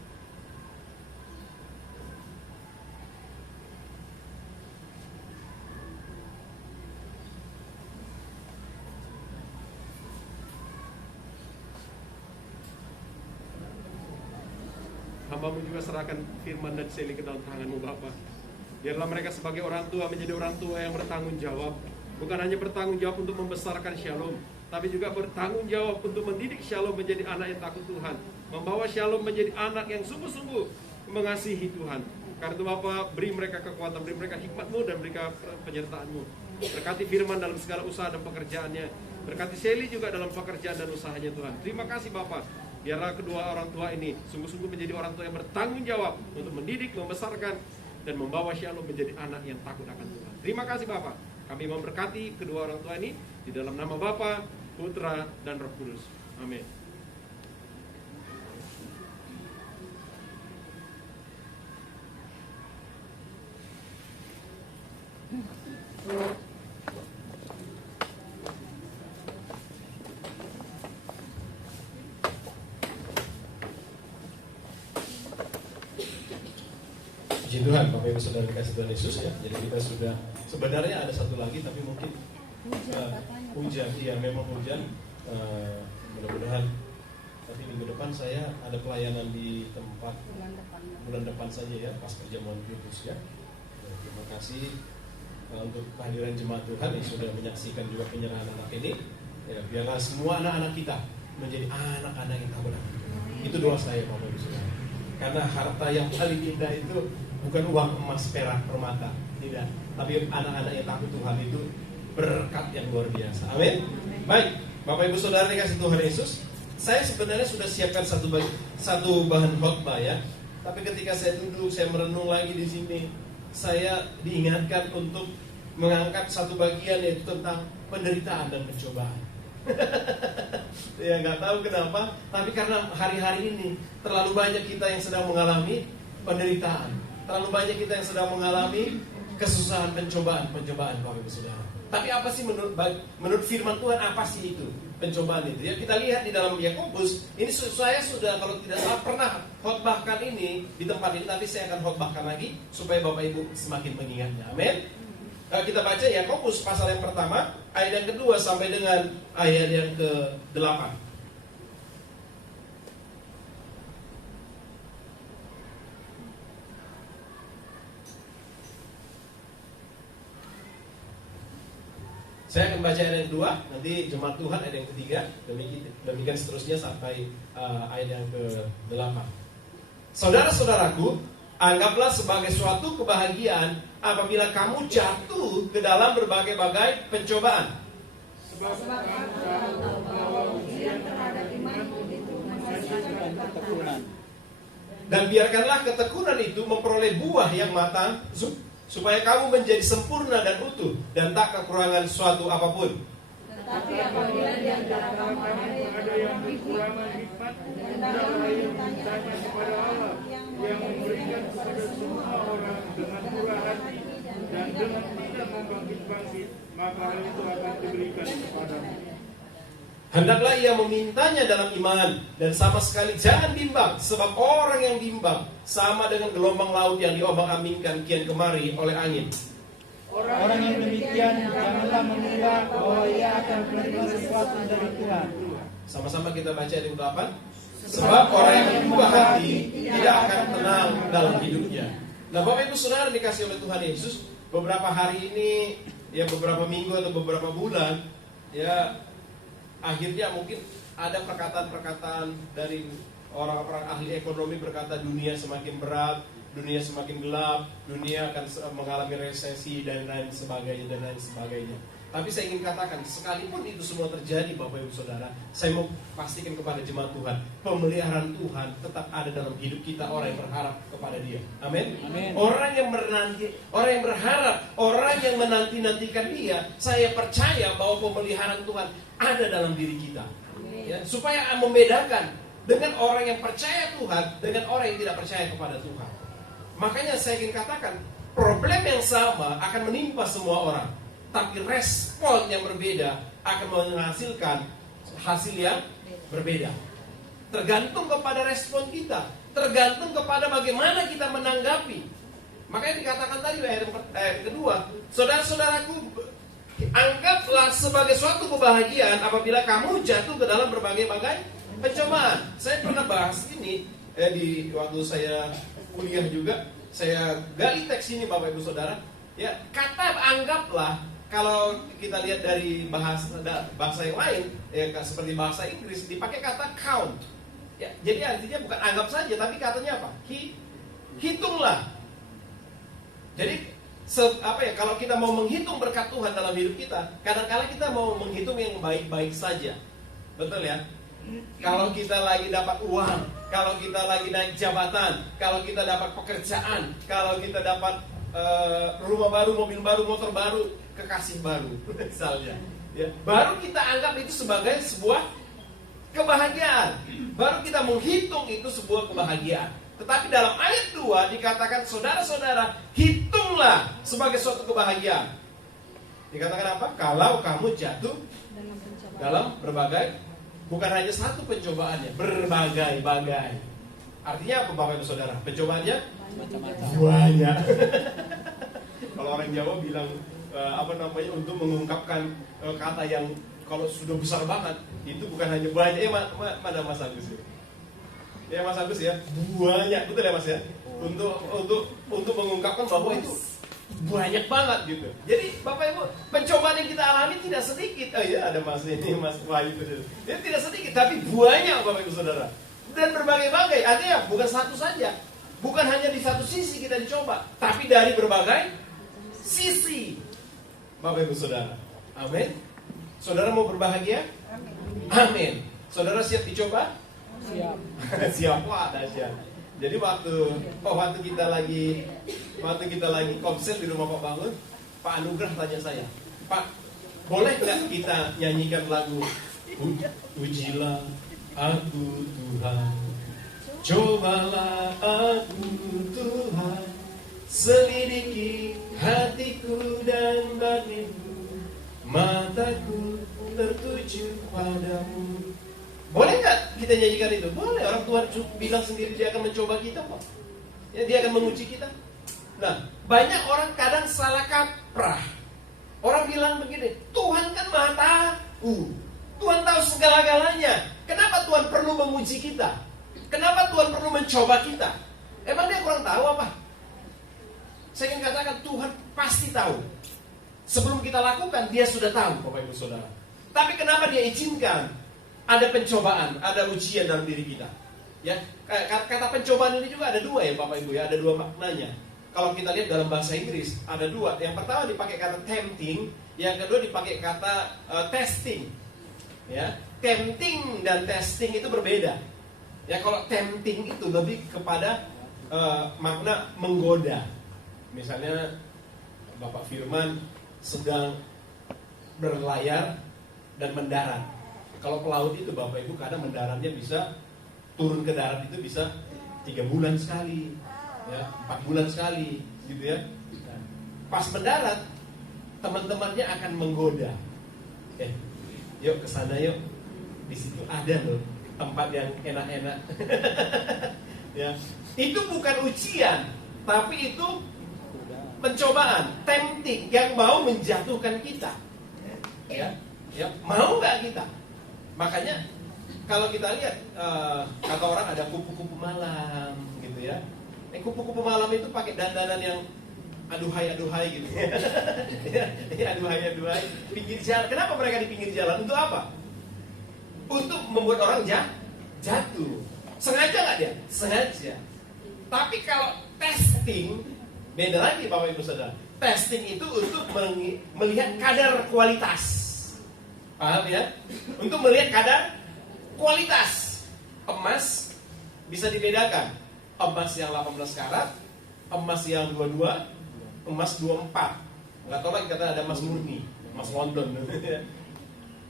Hamba-Mu juga serahkan Firman dan Shelly ke dalam tangan-Mu Bapa. Biarlah mereka sebagai orang tua menjadi orang tua yang bertanggung jawab. Bukan hanya bertanggung jawab untuk membesarkan Shalom, tapi juga bertanggung jawab untuk mendidik Shalom menjadi anak yang takut Tuhan, membawa Shalom menjadi anak yang sungguh-sungguh mengasihi Tuhan. Karena itu Bapa, beri mereka kekuatan, beri mereka hikmat-Mu dan beri penyertaan-Mu. Berkati Firman dalam segala usaha dan pekerjaannya. Berkati Shelly juga dalam pekerjaan dan usahanya Tuhan. Terima kasih Bapa. Biarlah kedua orang tua ini sungguh-sungguh menjadi orang tua yang bertanggung jawab untuk mendidik, membesarkan, dan membawa Shalom menjadi anak yang takut akan Tuhan. Terima kasih Bapa. Kami memberkati kedua orang tua ini di dalam nama Bapa, Putra, dan Roh Kudus. Amin. Puji Tuhan, Bapak Ibu Saudara dikasih Tuhan Yesus ya. Jadi kita sudah, sebenarnya ada satu lagi tapi mungkin hujan, iya memang hujan. Mudah-mudahan tapi minggu depan saya ada pelayanan di tempat bulan depan saja ya, pas perjamuan Kudus ya. Terima kasih untuk kehadiran jemaat Tuhan yang sudah menyaksikan juga penyerahan anak ini. Ya, biarlah semua anak-anak kita menjadi anak-anak yang takut akan Tuhan. Itu doa saya Bapak Ibu Saudara. Karena harta yang paling indah itu bukan uang emas, perak, permata, tidak. Tapi anak-anak yang takut Tuhan itu berkat yang luar biasa. Amin. Baik, Bapak Ibu Saudara dikasih Tuhan Yesus. Saya sebenarnya sudah siapkan satu bahan khotbah ya. Tapi ketika saya duduk, saya merenung lagi di sini, saya diingatkan untuk mengangkat satu bagian yaitu tentang penderitaan dan pencobaan. Ya nggak tahu kenapa, tapi karena hari-hari ini terlalu banyak kita yang sedang mengalami penderitaan, terlalu banyak kita yang sedang mengalami kesusahan, pencobaan Bapak Ibu Saudara. Tapi apa sih menurut firman Tuhan, apa sih itu pencobaan itu? Ya kita lihat di dalam Yakobus. Ini saya sudah kalau tidak salah pernah khotbahkan ini di tempat ini, tapi saya akan khotbahkan lagi supaya Bapak Ibu semakin mengingatnya. Amin. Kita baca Yakobus pasal yang pertama, ayat yang kedua sampai dengan ayat yang ke-8. Saya akan baca ayat yang kedua, nanti jemaat Tuhan ayat yang ketiga, demikian seterusnya sampai ayat yang ke-8. Saudara-saudaraku, anggaplah sebagai suatu kebahagiaan apabila kamu jatuh ke dalam berbagai-bagai pencobaan. Sebab bahwa ujian terhadap imanmu itu menghasilkan ketekunan. Dan biarkanlah ketekunan itu memperoleh buah yang matang, supaya kamu menjadi sempurna dan utuh dan tak kekurangan suatu apapun. Tetapi apabila di antara kamu ada yang kekurangan hikmat, hendaklah ia bertanya kepada Allah yang memberikan kepada semua orang dengan murah hati dan dengan tidak membangkit-bangkit, maka hal itu akan diberikan kepadamu. Hendaklah ia memintanya dalam iman, dan sama sekali jangan bimbang, sebab orang yang bimbang sama dengan gelombang laut yang diombang-ambingkan kian kemari oleh angin. Orang yang demikian janganlah mengira bahwa ia akan menerima sesuatu dari Tuhan. Sama-sama kita baca ayat 8. Sebab orang yang berubah hati tidak akan tenang dalam hidupnya. Nah, Bapak Ibu Saudara dikasih oleh Tuhan Yesus, beberapa hari ini, ya beberapa minggu atau beberapa bulan, ya akhirnya mungkin ada perkataan-perkataan dari orang-orang ahli ekonomi berkata dunia semakin berat, dunia semakin gelap, dunia akan mengalami resesi dan lain sebagainya. Tapi saya ingin katakan, sekalipun itu semua terjadi Bapak Ibu Saudara, saya mau pastikan kepada jemaat Tuhan, pemeliharaan Tuhan tetap ada dalam hidup kita, orang yang berharap kepada Dia. Amin. Orang yang berharap, orang yang menanti-nantikan Dia, saya percaya bahwa pemeliharaan Tuhan ada dalam diri kita. Ya, supaya membedakan dengan orang yang percaya Tuhan dengan orang yang tidak percaya kepada Tuhan. Makanya saya ingin katakan, problem yang sama akan menimpa semua orang, tapi respon yang berbeda akan menghasilkan hasil yang berbeda. Tergantung kepada respon kita, tergantung kepada bagaimana kita menanggapi. Makanya dikatakan tadi ayat kedua, saudara-saudaraku, anggaplah sebagai suatu kebahagiaan apabila kamu jatuh ke dalam berbagai-bagai pencobaan. Saya pernah bahas ini di waktu saya kuliah juga, saya gali teks ini Bapak Ibu Saudara. Ya, kata anggaplah, kalau kita lihat dari bahasa yang lain, ya seperti bahasa Inggris dipakai kata count. Ya, jadi artinya bukan anggap saja, tapi katanya apa? Hitunglah. Jadi kalau kita mau menghitung berkat Tuhan dalam hidup kita, kadang-kadang kita mau menghitung yang baik-baik saja. Betul ya? Kalau kita lagi dapat uang, kalau kita lagi naik jabatan, kalau kita dapat pekerjaan, kalau kita dapat rumah baru, mobil baru, motor baru, kekasih baru, misalnya, ya, baru kita anggap itu sebagai sebuah kebahagiaan. Baru kita menghitung itu sebuah kebahagiaan. Tetapi dalam ayat 2 dikatakan, saudara-saudara, hitunglah sebagai suatu kebahagiaan. Dikatakan apa? Kalau kamu jatuh dalam berbagai, bukan hanya satu pencobaannya, berbagai-bagai. Artinya apa Bapak Ibu Saudara? Pencobaannya banyak. Kalau orang Jawa bilang untuk mengungkapkan kata yang kalau sudah besar banget, itu bukan hanya banyak. Mana Mas Agus ya? Ya Mas Agus ya, banyak, betul ya Mas ya? Untuk mengungkapkan bahwa itu banyak banget gitu. Jadi Bapak Ibu, pencobaan yang kita alami tidak sedikit. Oh iya, ada Mas ini, Mas Wahyu itu. Ini tidak sedikit, tapi banyak Bapak Ibu Saudara. Dan berbagai-bagai, artinya bukan satu saja. Bukan hanya di satu sisi kita dicoba, tapi dari berbagai sisi. Bapak Ibu Saudara, amin. Saudara mau berbahagia? Amin. Saudara siap dicoba? Siap. Siap, wah dahsyat. Jadi waktu kita lagi konser di rumah Pak Bangun, Pak Anugrah tanya saya, Pak, boleh nggak kita nyanyikan lagu Ujilah aku Tuhan, cobalah aku Tuhan, selidiki hatiku dan batinku, mataku tertuju padamu. Boleh nggak kita nyanyikan itu? Boleh, orang Tuhan bilang sendiri dia akan mencoba kita kok. Ya, dia akan menguji kita. Nah, banyak orang kadang salah kaprah. Orang bilang begini, Tuhan kan Maha Tahu, Tuhan tahu segala-galanya. Kenapa Tuhan perlu menguji kita? Kenapa Tuhan perlu mencoba kita? Emang dia kurang tahu apa? Saya ingin katakan Tuhan pasti tahu. Sebelum kita lakukan, dia sudah tahu Bapak Ibu Saudara. Tapi kenapa dia izinkan ada pencobaan, ada ujian dalam diri kita? Ya, kata pencobaan ini juga ada dua ya Bapak Ibu ya, ada dua maknanya. Kalau kita lihat dalam bahasa Inggris ada dua. Yang pertama dipakai kata tempting, yang kedua dipakai kata testing. Ya, tempting dan testing itu berbeda. Ya, kalau tempting itu lebih kepada makna menggoda. Misalnya Bapak Firman sedang berlayar dan mendarat. Kalau pelaut itu Bapak Ibu kadang mendaratnya bisa turun ke darat itu bisa 3 bulan sekali, ya 4 bulan sekali, gitu ya. Pas mendarat teman-temannya akan menggoda, yuk ke sana yuk, di situ ada loh tempat yang enak-enak. Ya, itu bukan ujian, tapi itu pencobaan, tempting yang mau menjatuhkan kita. Ya, mau nggak kita? Makanya kalau kita lihat kata orang ada kupu-kupu malam, gitu ya. Kupu-kupu malam itu pakai dandanan yang aduhai gitu. Ya, aduhai pinggir jalan. Kenapa mereka di pinggir jalan? Untuk apa? Untuk membuat orang jatuh. Sengaja nggak dia? Sengaja. Tapi kalau testing, beda lagi Bapak Ibu Saudara. Testing itu untuk melihat kadar kualitas. Paham ya? Untuk melihat kadar kualitas. Emas bisa dibedakan. Emas yang 18 karat, emas yang 22, emas 24. Nggak tahu lagi kata ada emas murni, emas London.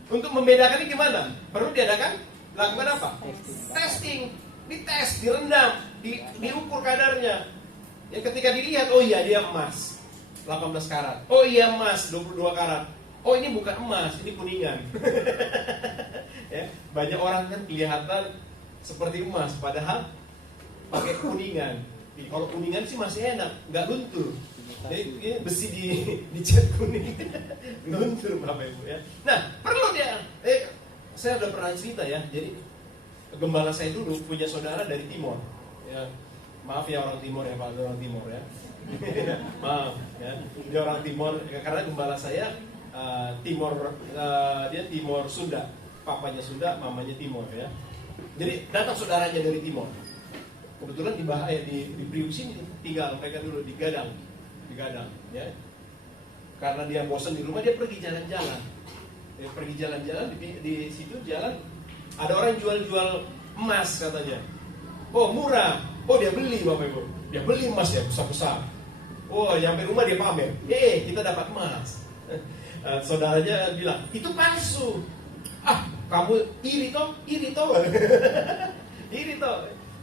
Untuk membedakannya gimana? Perlu lakukan apa? Testing, dites, direndam, diukur kadarnya. Ya, ketika dilihat, oh iya dia emas 18 karat. Oh iya emas 22 karat. Oh ini bukan emas, ini kuningan. Ya, banyak orang kan kelihatan seperti emas, padahal pakai kuningan. Kalau kuningan sih masih enak, nggak luntur. Ini besi dicat kuning, luntur Bapak Ibu ya. Nah perlu dia. Saya udah pernah cerita ya. Jadi gembala saya dulu punya saudara dari Timor. Ya, maaf ya orang Timor ya Pak, orang Timor ya. Maaf ya, dia orang Timor karena gembala saya Timor, dia Timor Sunda, papanya Sunda, mamanya Timor ya. Jadi datang saudaranya dari Timor. Kebetulan di Priuk sini tinggal mereka dulu di Gadang ya. Karena dia bosan di rumah dia pergi jalan-jalan. Dia pergi jalan-jalan di situ jalan ada orang jual emas katanya. Oh murah. Oh dia beli Bapak Ibu. Dia beli emas ya besar-besar. Oh nyampe rumah dia pamer. Kita dapat emas. Saudaranya bilang itu palsu. Ah kamu iri toh. Iri toh.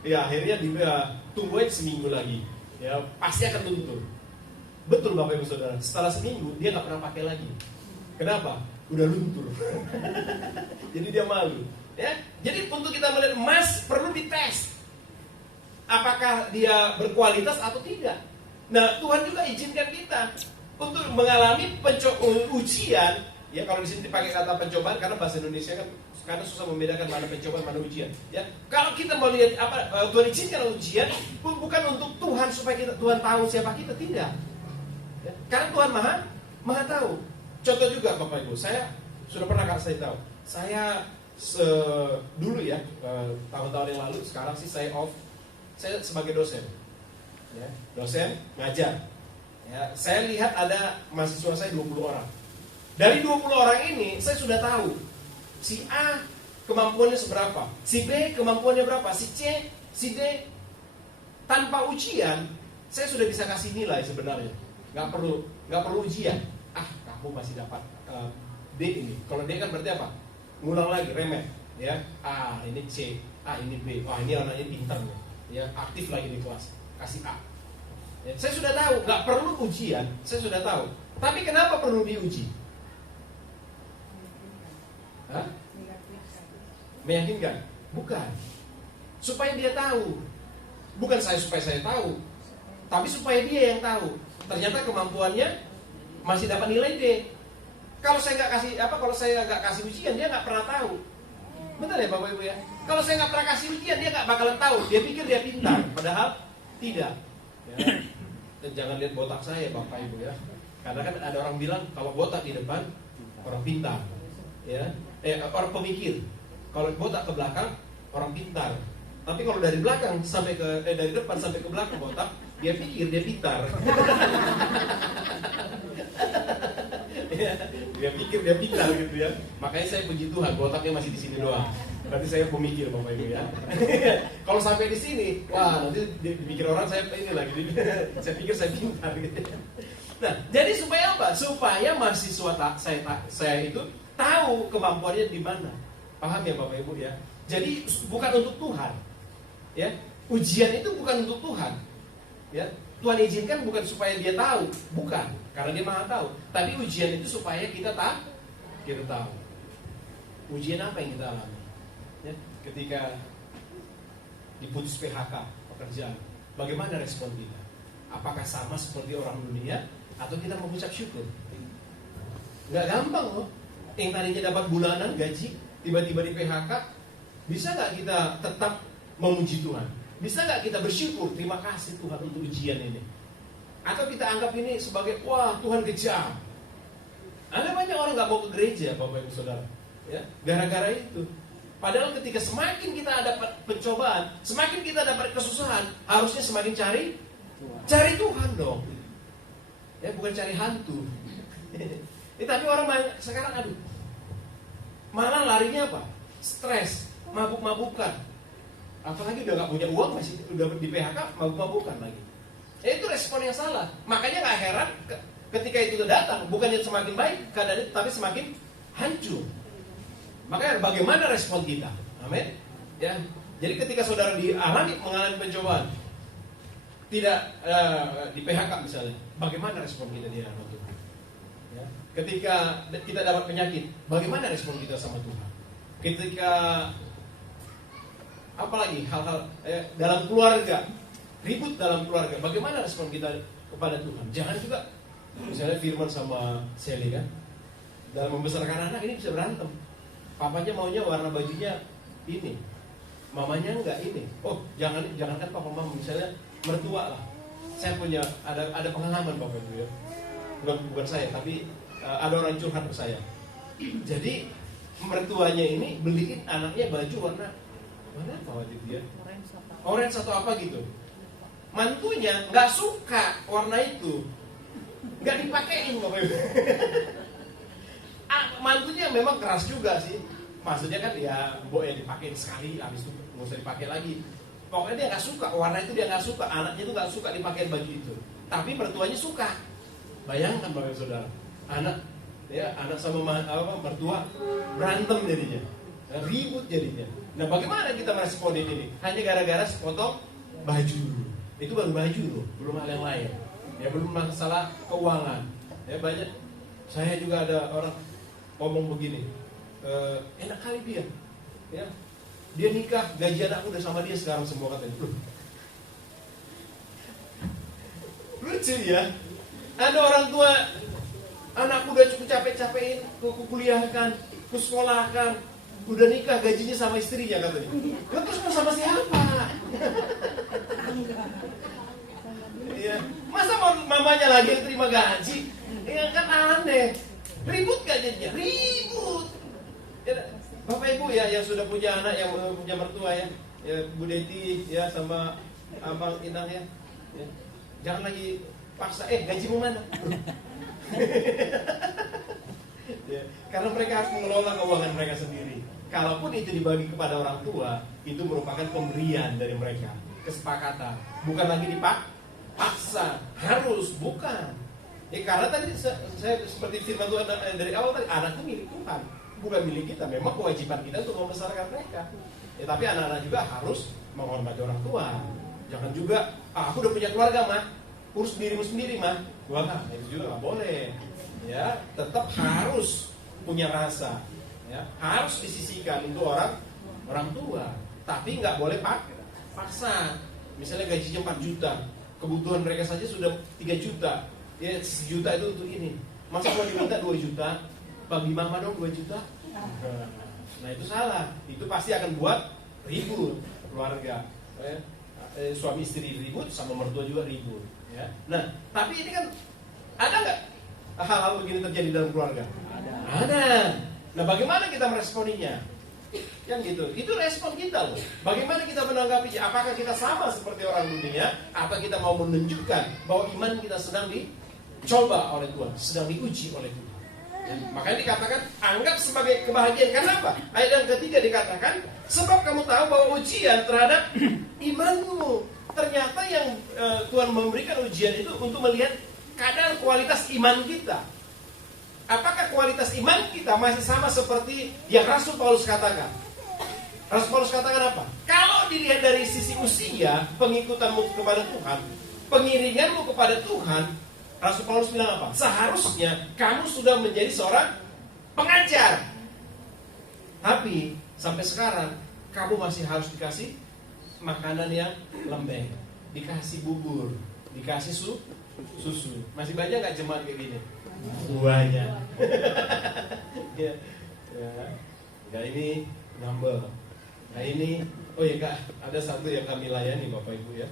Ya akhirnya dia tunggu aja seminggu lagi. Ya pasti akan luntur. Betul Bapak Ibu Saudara. Setelah seminggu dia nggak pernah pakai lagi. Kenapa? Udah luntur. Jadi dia malu. Ya, jadi untuk kita melihat emas perlu dites. Apakah dia berkualitas atau tidak? Nah Tuhan juga izinkan kita untuk mengalami ujian. Ya kalau di sini dipakai kata pencobaan karena bahasa Indonesia kan karena susah membedakan mana pencobaan mana ujian. Ya, kalau kita mau lihat Tuhan izinkan ujian bukan untuk Tuhan supaya Tuhan tahu siapa kita, tidak. Ya, karena Tuhan maha tahu. Contoh juga Bapak Ibu, saya sudah pernah kasih tahu. Saya dulu ya tahun-tahun yang lalu, sekarang sih saya off. Saya sebagai dosen, ya, dosen ngajar. Ya, saya lihat ada mahasiswa saya 20 orang. Dari 20 orang ini saya sudah tahu si A kemampuannya seberapa, si B kemampuannya berapa, si C, si D. Tanpa ujian saya sudah bisa kasih nilai sebenarnya. Nggak perlu ujian. Kamu masih dapat D ini. Kalau D kan berarti apa? Ngulang lagi, remet. Ya, A ini C, A ini B. Wah ini anaknya pintar nih. Ya, aktif lagi di kelas. Kasih A. Ya, saya sudah tahu, nggak perlu ujian. Saya sudah tahu. Tapi kenapa perlu diuji? Hah? Meyakinkan? Bukan. Supaya dia tahu. Bukan supaya saya tahu, tapi supaya dia yang tahu. Ternyata kemampuannya masih dapat nilai D. Kalau saya nggak kasih ujian, dia nggak pernah tahu. Betul ya Bapak Ibu ya? Kalau saya nggak pernah kasih ujian, dia nggak bakalan tahu. Dia pikir dia pintar, padahal tidak. Ya. Dan jangan lihat botak saya Bapak Ibu ya. Karena kan ada orang bilang kalau botak di depan orang pintar, ya. Orang pemikir. Kalau botak ke belakang orang pintar. Tapi kalau dari belakang sampai dari depan sampai ke belakang botak, dia pikir dia pintar. Ya, dia pikir dia pintar gitu ya. Makanya saya puji Tuhan, botaknya masih di sini doang. Berarti saya pemikir Bapak Ibu ya. Kalau sampai di sini, wah nanti dipikir orang saya ini lagi. Saya pikir saya pintar gitu. Nah, jadi supaya apa? Supaya mahasiswa saya itu tahu kemampuannya di mana. Paham ya Bapak Ibu ya? Jadi bukan untuk Tuhan. Ya, ujian itu bukan untuk Tuhan. Ya, Tuhan izinkan bukan supaya dia tahu, bukan, karena dia maha tahu. Tapi ujian itu supaya kita tahu. Ujian apa yang kita alami? ya, ketika diputus PHK pekerjaan, bagaimana respon kita? Apakah sama seperti orang dunia atau kita mengucap syukur? Nggak gampang loh. Yang tadinya dapat bulanan gaji tiba-tiba di PHK, bisa nggak kita tetap memuji Tuhan? Bisa nggak kita bersyukur, terima kasih Tuhan untuk ujian ini? Atau kita anggap ini sebagai, wah Tuhan kejam. Ada banyak orang nggak mau ke gereja, Bapak Ibu Saudara, ya, gara-gara itu. Padahal ketika semakin kita dapat pencobaan, semakin kita dapat kesusahan, harusnya semakin cari Tuhan dong. Ya, bukan cari hantu. Tapi orang banyak sekarang, aduh, malah larinya apa? Stres, mabuk-mabukan. Apalagi udah gak punya uang, masih udah di PHK, mabuk-mabukan lagi. Itu respon yang salah. Makanya gak heran ketika itu datang, bukannya semakin baik keadaan itu, tapi semakin hancur. Makanya bagaimana respon kita? Amin. Ya. Jadi ketika saudara mengalami pencobaan, tidak di PHK misalnya, bagaimana respon kita di hadapan Tuhan? Ya. Ketika kita dapat penyakit, bagaimana respon kita sama Tuhan? Ketika apalagi hal-hal dalam keluarga, ribut dalam keluarga, bagaimana respon kita kepada Tuhan? Jangan juga misalnya Firman sama Sally kan, dalam membesarkan anak ini bisa berantem. Papanya maunya warna bajunya ini, mamanya enggak ini. Oh, jangankan papa mama, misalnya mertua lah. Saya punya ada pengalaman Bapak Ibu ya. Bukan saya, tapi ada orang curhat ke saya. Jadi mertuanya ini beliin anaknya baju warna apa waktu itu ya? Orange atau apa gitu. Mantunya nggak suka warna itu, nggak dipakein Bapak Ibu. Mantunya memang keras juga sih. Maksudnya kan ya, mbok yang dipakein sekali, habis itu nggak usah dipakai lagi. Pokoknya dia nggak suka warna itu, dia nggak suka, anaknya itu nggak suka dipakai baju itu. Tapi mertuanya suka. Bayangkan Bapak Ibu Saudara, anak sama mertua berantem jadinya, ribut jadinya. Nah, bagaimana kita meresponin ini? Hanya gara-gara sepotong baju dulu. Itu baru baju loh, belum hal yang lain. Ya, belum masalah keuangan. Ya, banyak. Saya juga ada orang ngomong begini, enak kali dia, ya, dia nikah, gaji anakku udah sama dia sekarang semua katanya. Lucu ya, ada orang tua, anakku udah cukup capek-capekin, ku kuliahkan, ku sekolahkan, udah nikah, gajinya sama istrinya katanya. Terus mau sama siapa? Ya, masa mamanya lagi yang terima gaji? Ya kan aneh. Ribut gak jadinya? Ribut. Ya, Bapak Ibu ya yang sudah punya anak, yang punya mertua ya, Bu Deti ya sama Abang Inang ya, jangan lagi paksa, gajimu mana? Ya, karena mereka harus mengelola keuangan mereka sendiri. Kalaupun itu dibagi kepada orang tua, itu merupakan pemberian dari mereka, kesepakatan, bukan lagi dipaksa, harus, bukan. Ya, karena tadi saya seperti firman Tuhan dari awal tadi, anak itu milik Tuhan, bukan milik kita. Memang kewajiban kita untuk membesarkan mereka. Ya, tapi anak-anak juga harus menghormati orang tua. Jangan juga, aku udah punya keluarga mah, urus dirimu sendiri mah. Wah, itu juga nggak boleh. Ya, tetap harus punya rasa. Ya, harus disisihkan untuk orang tua. Tapi nggak boleh paksa. Misalnya gajinya 4 juta, kebutuhan mereka saja sudah 3 juta. Ya, 1 juta itu untuk ini. Masa kalau diminta 2 juta, bagi mama dong 2 juta. Nah, itu salah. Itu pasti akan buat ribut keluarga. Suami istri ribut, sama mertua juga ribut. Ya. Nah, tapi ini kan ada nggak hal-hal begini terjadi dalam keluarga? Ada. Nah, bagaimana kita meresponinya? Yang gitu. Itu respon kita loh. Bagaimana kita menanggapinya? Apakah kita sama seperti orang dunia, atau kita mau menunjukkan bahwa iman kita sedang dicoba oleh Tuhan, sedang diuji oleh Tuhan? Ya, makanya dikatakan anggap sebagai kebahagiaan. Kenapa? Ayat yang ketiga dikatakan, sebab kamu tahu bahwa ujian terhadap imanmu. Ternyata yang Tuhan memberikan ujian itu untuk melihat kadar kualitas iman kita. Apakah kualitas iman kita masih sama seperti yang Rasul Paulus katakan? Rasul Paulus katakan apa? Kalau dilihat dari sisi usia, pengikutanmu kepada Tuhan, pengiringanmu kepada Tuhan, Rasul Paulus bilang apa? Seharusnya kamu sudah menjadi seorang pengajar. Tapi sampai sekarang kamu masih harus dikasih makanan yang lembek, dikasih bubur, dikasih susu. Masih banyak nggak jemaat kayak gini? Banyak. Ya, ya. Nah ini ngambek. Nah ini, oh ya Kak, ada satu yang kami layani Bapak Ibu ya.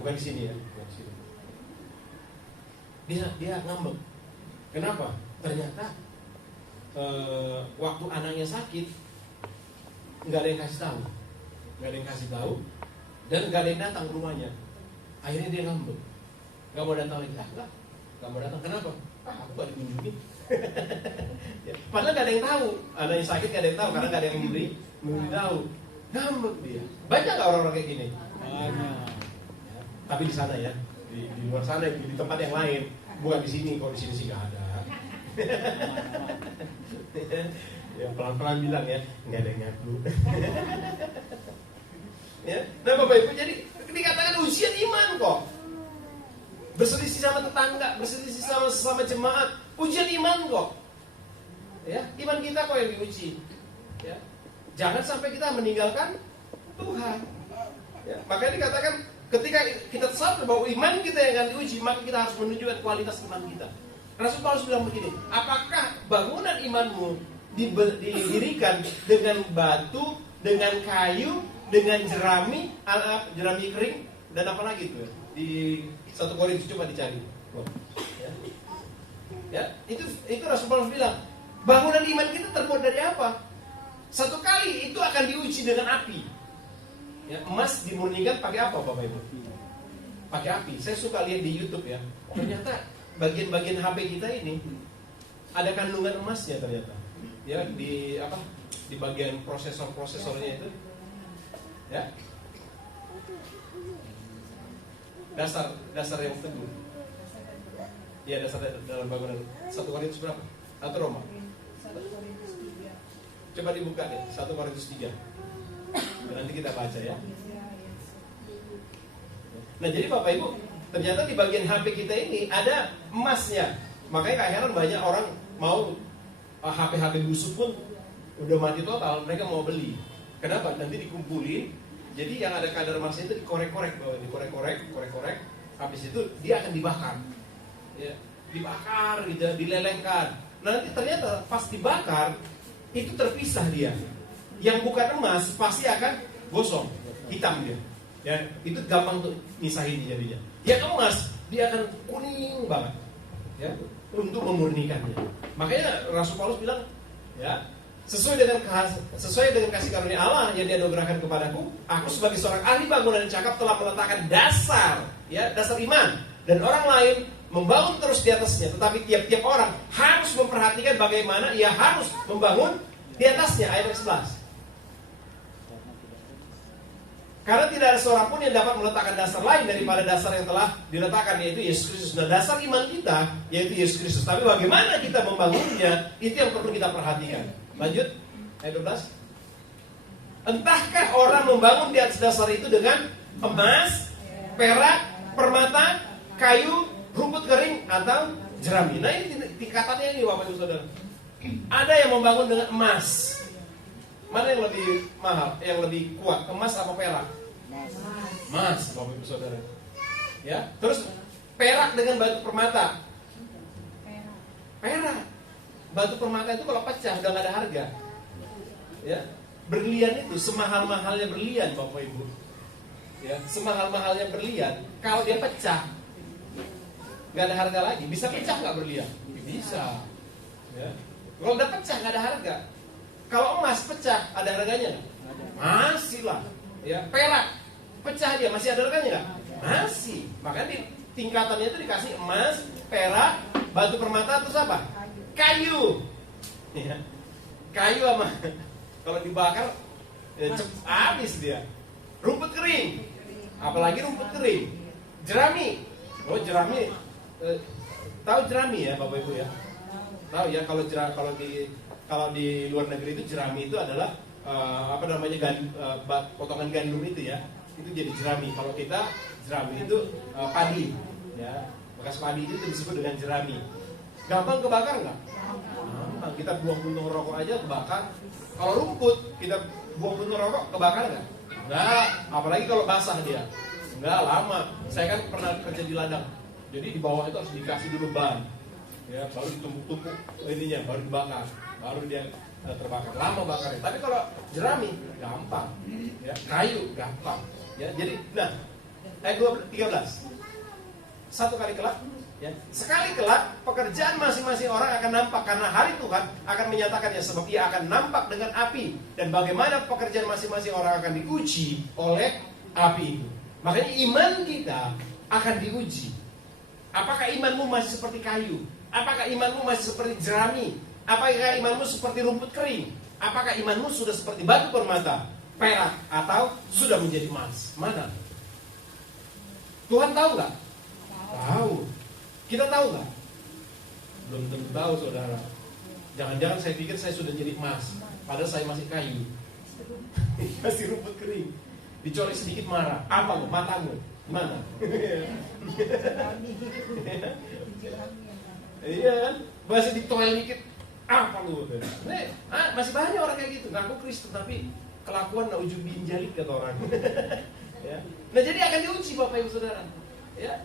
Bukan di sini ya, bukan di sini. Dia ngambek. Kenapa? Ternyata waktu anaknya sakit, nggak ada yang kasih tahu, dan nggak ada yang datang ke rumahnya. Akhirnya dia ngambek, nggak mau datang lagi. Nggak mau datang. Kenapa? Aku gak dikunjungi. Ya, padahal nggak ada yang tahu. Anaknya sakit nggak ada yang tahu karena nggak ada yang memberi tahu. Ngambek dia. Banyak nggak orang-orang kayak gini? Banyak. Ya, tapi di sana ya, di luar sana, di tempat yang lain, bukan di sini. Kalau di sini sih nggak ada. Ya pelan-pelan bilang ya, nggak ada yang ngaku. Ya, nah Bapak Ibu, jadi dikatakan ujian iman kok. Berselisih sama tetangga, berselisih sama sesama jemaat, ujian iman kok. Ya, iman kita kok yang diuji. Ya, jangan sampai kita meninggalkan Tuhan. Ya, makanya dikatakan ketika kita sadar bahwa iman kita yang akan diuji, maka kita harus menunjukkan kualitas iman kita. Rasul Paulus bilang begini, apakah bangunan imanmu didirikan dengan batu, dengan kayu, dengan jerami kering, dan apa lagi itu? Di 1 Korintus coba dicari. Ya, itu Rasul Paulus bilang, bangunan iman kita terbuat dari apa? Satu kali itu akan diuji dengan api. Ya, emas dimurnikan pakai apa Bapak Ibu? Pakai api. Saya suka lihat di YouTube ya. Ternyata bagian-bagian HP kita ini ada kandungan emasnya ternyata. Ya, di bagian prosesornya itu. Ya. Dasar yang teguh. Ya, dasar dalam bangunan 1 Korintus berapa? Atau Roma? 1 Korintus 3. Coba dibuka deh, 1 Korintus 3. Nanti kita baca ya. Nah, jadi Bapak Ibu, ternyata di bagian HP kita ini ada emasnya. Makanya gak heran banyak orang mau HP-HP busuk pun udah mati total, mereka mau beli. Kenapa? Nanti dikumpulin. Jadi yang ada kadar emasnya itu dikorek-korek, dikorek-korek. Habis itu dia akan dibakar. Ya, dibakar gitu, dilelengkan. Nanti ternyata pas dibakar itu terpisah dia. Yang bukan emas pasti akan gosong, hitam dia. Ya, itu gampang untuk misahin jadinya. Yang emas dia akan kuning banget. Ya, untuk memurnikannya. Makanya Rasul Paulus bilang, ya, sesuai dengan kasih karunia Allah yang dianugerahkan kepadaku, aku sebagai seorang ahli bangunan yang cakap telah meletakkan dasar iman, dan orang lain membangun terus di atasnya. Tetapi tiap-tiap orang harus memperhatikan bagaimana ia harus membangun di atasnya. Ayat 11. Karena tidak ada seorang pun yang dapat meletakkan dasar lain daripada dasar yang telah diletakkan, yaitu Yesus Kristus. Nah, dasar iman kita yaitu Yesus Kristus. Tapi bagaimana kita membangunnya, itu yang perlu kita perhatikan. Lanjut, ayat 12. Entahkah orang membangun di atas dasar itu dengan emas, perak, permata, kayu, rumput kering, atau jerami. Nah, ini tingkatannya ini Bapak Ibu Saudara. Ada yang membangun dengan emas. Mana yang lebih mahal, yang lebih kuat, emas apa perak? Emas, Bapak Ibu Saudara. Ya, terus perak dengan batu permata. Perak. Batu permata itu kalau pecah udah nggak ada harga. Ya, berlian itu semahal-mahalnya berlian, Bapak Ibu. Ya, semahal-mahalnya berlian, kalau dia pecah nggak ada harga lagi. Bisa pecah nggak berlian? Bisa. Ya. Kalau udah pecah nggak ada harga. Kalau emas pecah ada harganya nggak? Masih lah. Ya, perak pecah dia masih ada harganya nggak? Masih. Makanya di tingkatannya itu dikasih emas, perak, batu permata, terus apa? Kayu. Ya. Kayu sama kalau dibakar habis dia. Rumput kering. Apalagi rumput kering. Jerami. Oh, jerami. Tahu jerami ya Bapak Ibu ya? Tahu ya, kalau di luar negeri itu jerami itu adalah potongan gandum itu ya. Itu jadi jerami. Kalau kita jerami itu padi ya. Bekas padi itu disebut dengan jerami. Gampang kebakar nggak? Gampang. Gampang, kita buang puntung rokok aja kebakar. Kalau rumput kita buang puntung rokok kebakar nggak? Nggak, apalagi kalau basah dia. Nggak lama. Saya kan pernah kerja di ladang. Jadi di bawah itu harus dikasih dulu ban, ya, baru ditumpuk-tumpuk ininya, baru dibakar, baru dia terbakar. Lama bakarnya. Tapi kalau jerami gampang, ya, kayu gampang. Ya, jadi, nah, ayat 13. Satu kali kelak, ya, sekali kelak pekerjaan masing-masing orang akan nampak karena hari Tuhan akan menyatakannya, sebab ia akan nampak dengan api, dan bagaimana pekerjaan masing-masing orang akan diuji oleh api itu. Makanya iman kita akan diuji. Apakah imanmu masih seperti kayu? Apakah imanmu masih seperti jerami? Apakah imanmu seperti rumput kering? Apakah imanmu sudah seperti batu permata, perak, atau sudah menjadi emas? Mana? Tuhan tahu nggak? Tahu. Kita tahu nggak? Belum tentu tahu, saudara. Jangan-jangan saya pikir saya sudah jadi emas, padahal saya masih kayu. Masih rumput kering. Dicolek sedikit marah. Apa lo? Matamu? Mana? Iya kan? Masih ditoel dikit. Apa lu? Masih banyak orang kayak gitu. Ngaku Kristen tapi kelakuan naujubin jalik kata orang. Ya. Nah jadi akan diuji Bapak Ibu Saudara. Ya.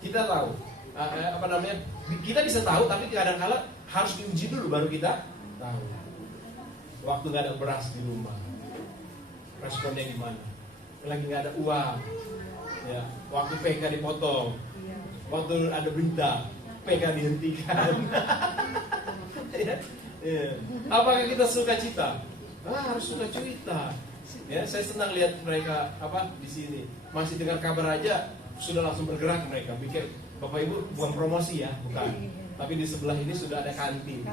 Kita tahu. Apa namanya? Kita bisa tahu tapi kadang-kala harus diuji dulu baru kita tahu. Waktu nggak ada beras di rumah, responnya gimana? Lagi nggak ada uang, ya. Waktu PK dipotong, waktu ada berita PK dihentikan. Ya. Apakah kita suka cita? Harus suka cita. Ya, saya senang lihat mereka di sini masih dengar kabar aja sudah langsung bergerak mereka. Pikir Bapak Ibu bukan promosi ya, bukan. Tapi di sebelah ini sudah ada kantin.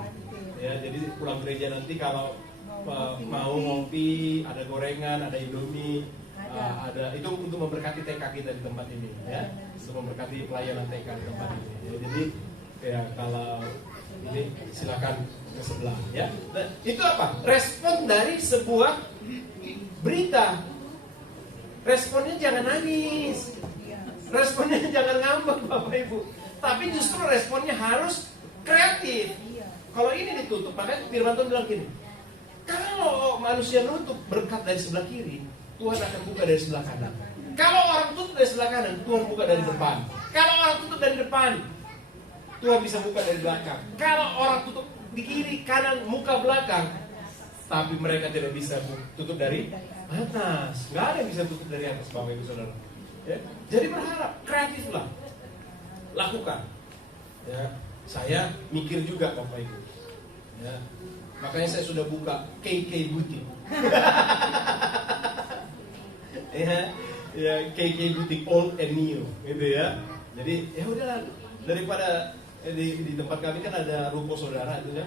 Ya, jadi pulang gereja nanti kalau mau ngopi, ada gorengan, ada Indomie. Ada itu untuk memberkati TK kita di tempat ini, ya, untuk memberkati pelayanan TK di tempat ini. Ya, jadi ya kalau ini silakan ke sebelah, ya. Nah, itu apa? Respon dari sebuah berita. Responnya jangan nangis, responnya jangan ngambek Bapak Ibu, tapi justru responnya harus kreatif. Kalau ini ditutup, makanya Firman Tuhan bilang gini, kalau manusia nutup berkat dari sebelah kiri, Tuhan akan buka dari sebelah kanan. Kalau orang tutup dari sebelah kanan, Tuhan buka dari depan. Kalau orang tutup dari depan, Tuhan bisa buka dari belakang. Kalau orang tutup di kiri, kanan, muka, belakang, tapi mereka tidak bisa tutup dari atas. Nggak ada yang bisa tutup dari atas, Bapak Ibu Saudara. Ya? Jadi berharap, kreatiflah, lakukan. Ya, saya mikir juga Bapak Ibu. Ya, makanya saya sudah buka KK Boutique. ya KK Boutique Old and New, gitu ya. Jadi ya udahlah, daripada di tempat kami kan ada ruko saudara itu ya.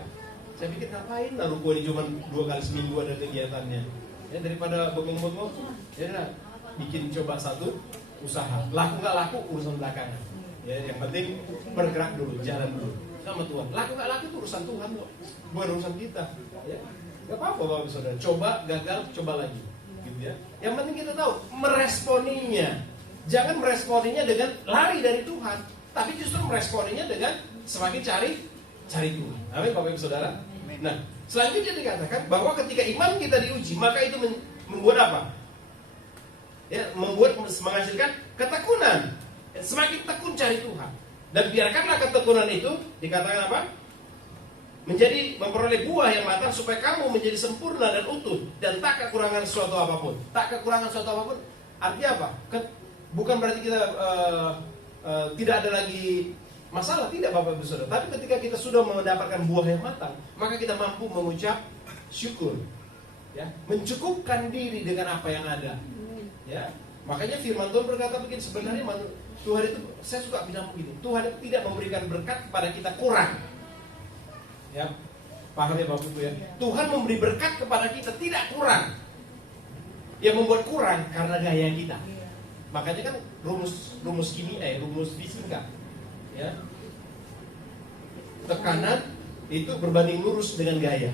Saya pikir ngapain lah ruko ini cuma 2 kali seminggu ada kegiatannya. Ya daripada bengong-bengong, ya udah bikin coba satu usaha. Laku nggak laku urusan belakangan. Ya yang penting bergerak dulu, jalan dulu sama Tuhan. Laku nggak laku itu urusan Tuhan kok, bukan urusan kita. Ya nggak apa-apa Bapak Saudara. Coba gagal, coba lagi. Gitu ya. Yang penting kita tahu meresponinya. Jangan meresponinya dengan lari dari Tuhan, tapi justru meresponinya dengan semakin cari Tuhan. Amin Bapak Ibu Saudara. Nah, selanjutnya dikatakan bahwa ketika iman kita diuji, maka itu membuat apa? Ya, membuat menghasilkan ketekunan. Semakin tekun cari Tuhan. Dan biarkanlah ketekunan itu dikatakan apa? Menjadi memperoleh buah yang matang supaya kamu menjadi sempurna dan utuh dan tak kekurangan suatu apapun. Tak kekurangan suatu apapun artinya apa? Bukan berarti kita tidak ada lagi masalah, tidak Bapak Ibu Saudara. Tapi ketika kita sudah mendapatkan buah yang matang, maka kita mampu mengucap syukur, ya, mencukupkan diri dengan apa yang ada. Ya, makanya Firman Tuhan berkata begini, sebenarnya Tuhan itu, saya suka bilang begini, Tuhan itu tidak memberikan berkat kepada kita kurang. Ya, paham ya Bapak Ibu ya? Tuhan memberi berkat kepada kita tidak kurang. Yang membuat kurang karena gaya kita. Makanya kan rumus kimia, rumus fisika. Ya. Tekanan itu berbanding lurus dengan gaya.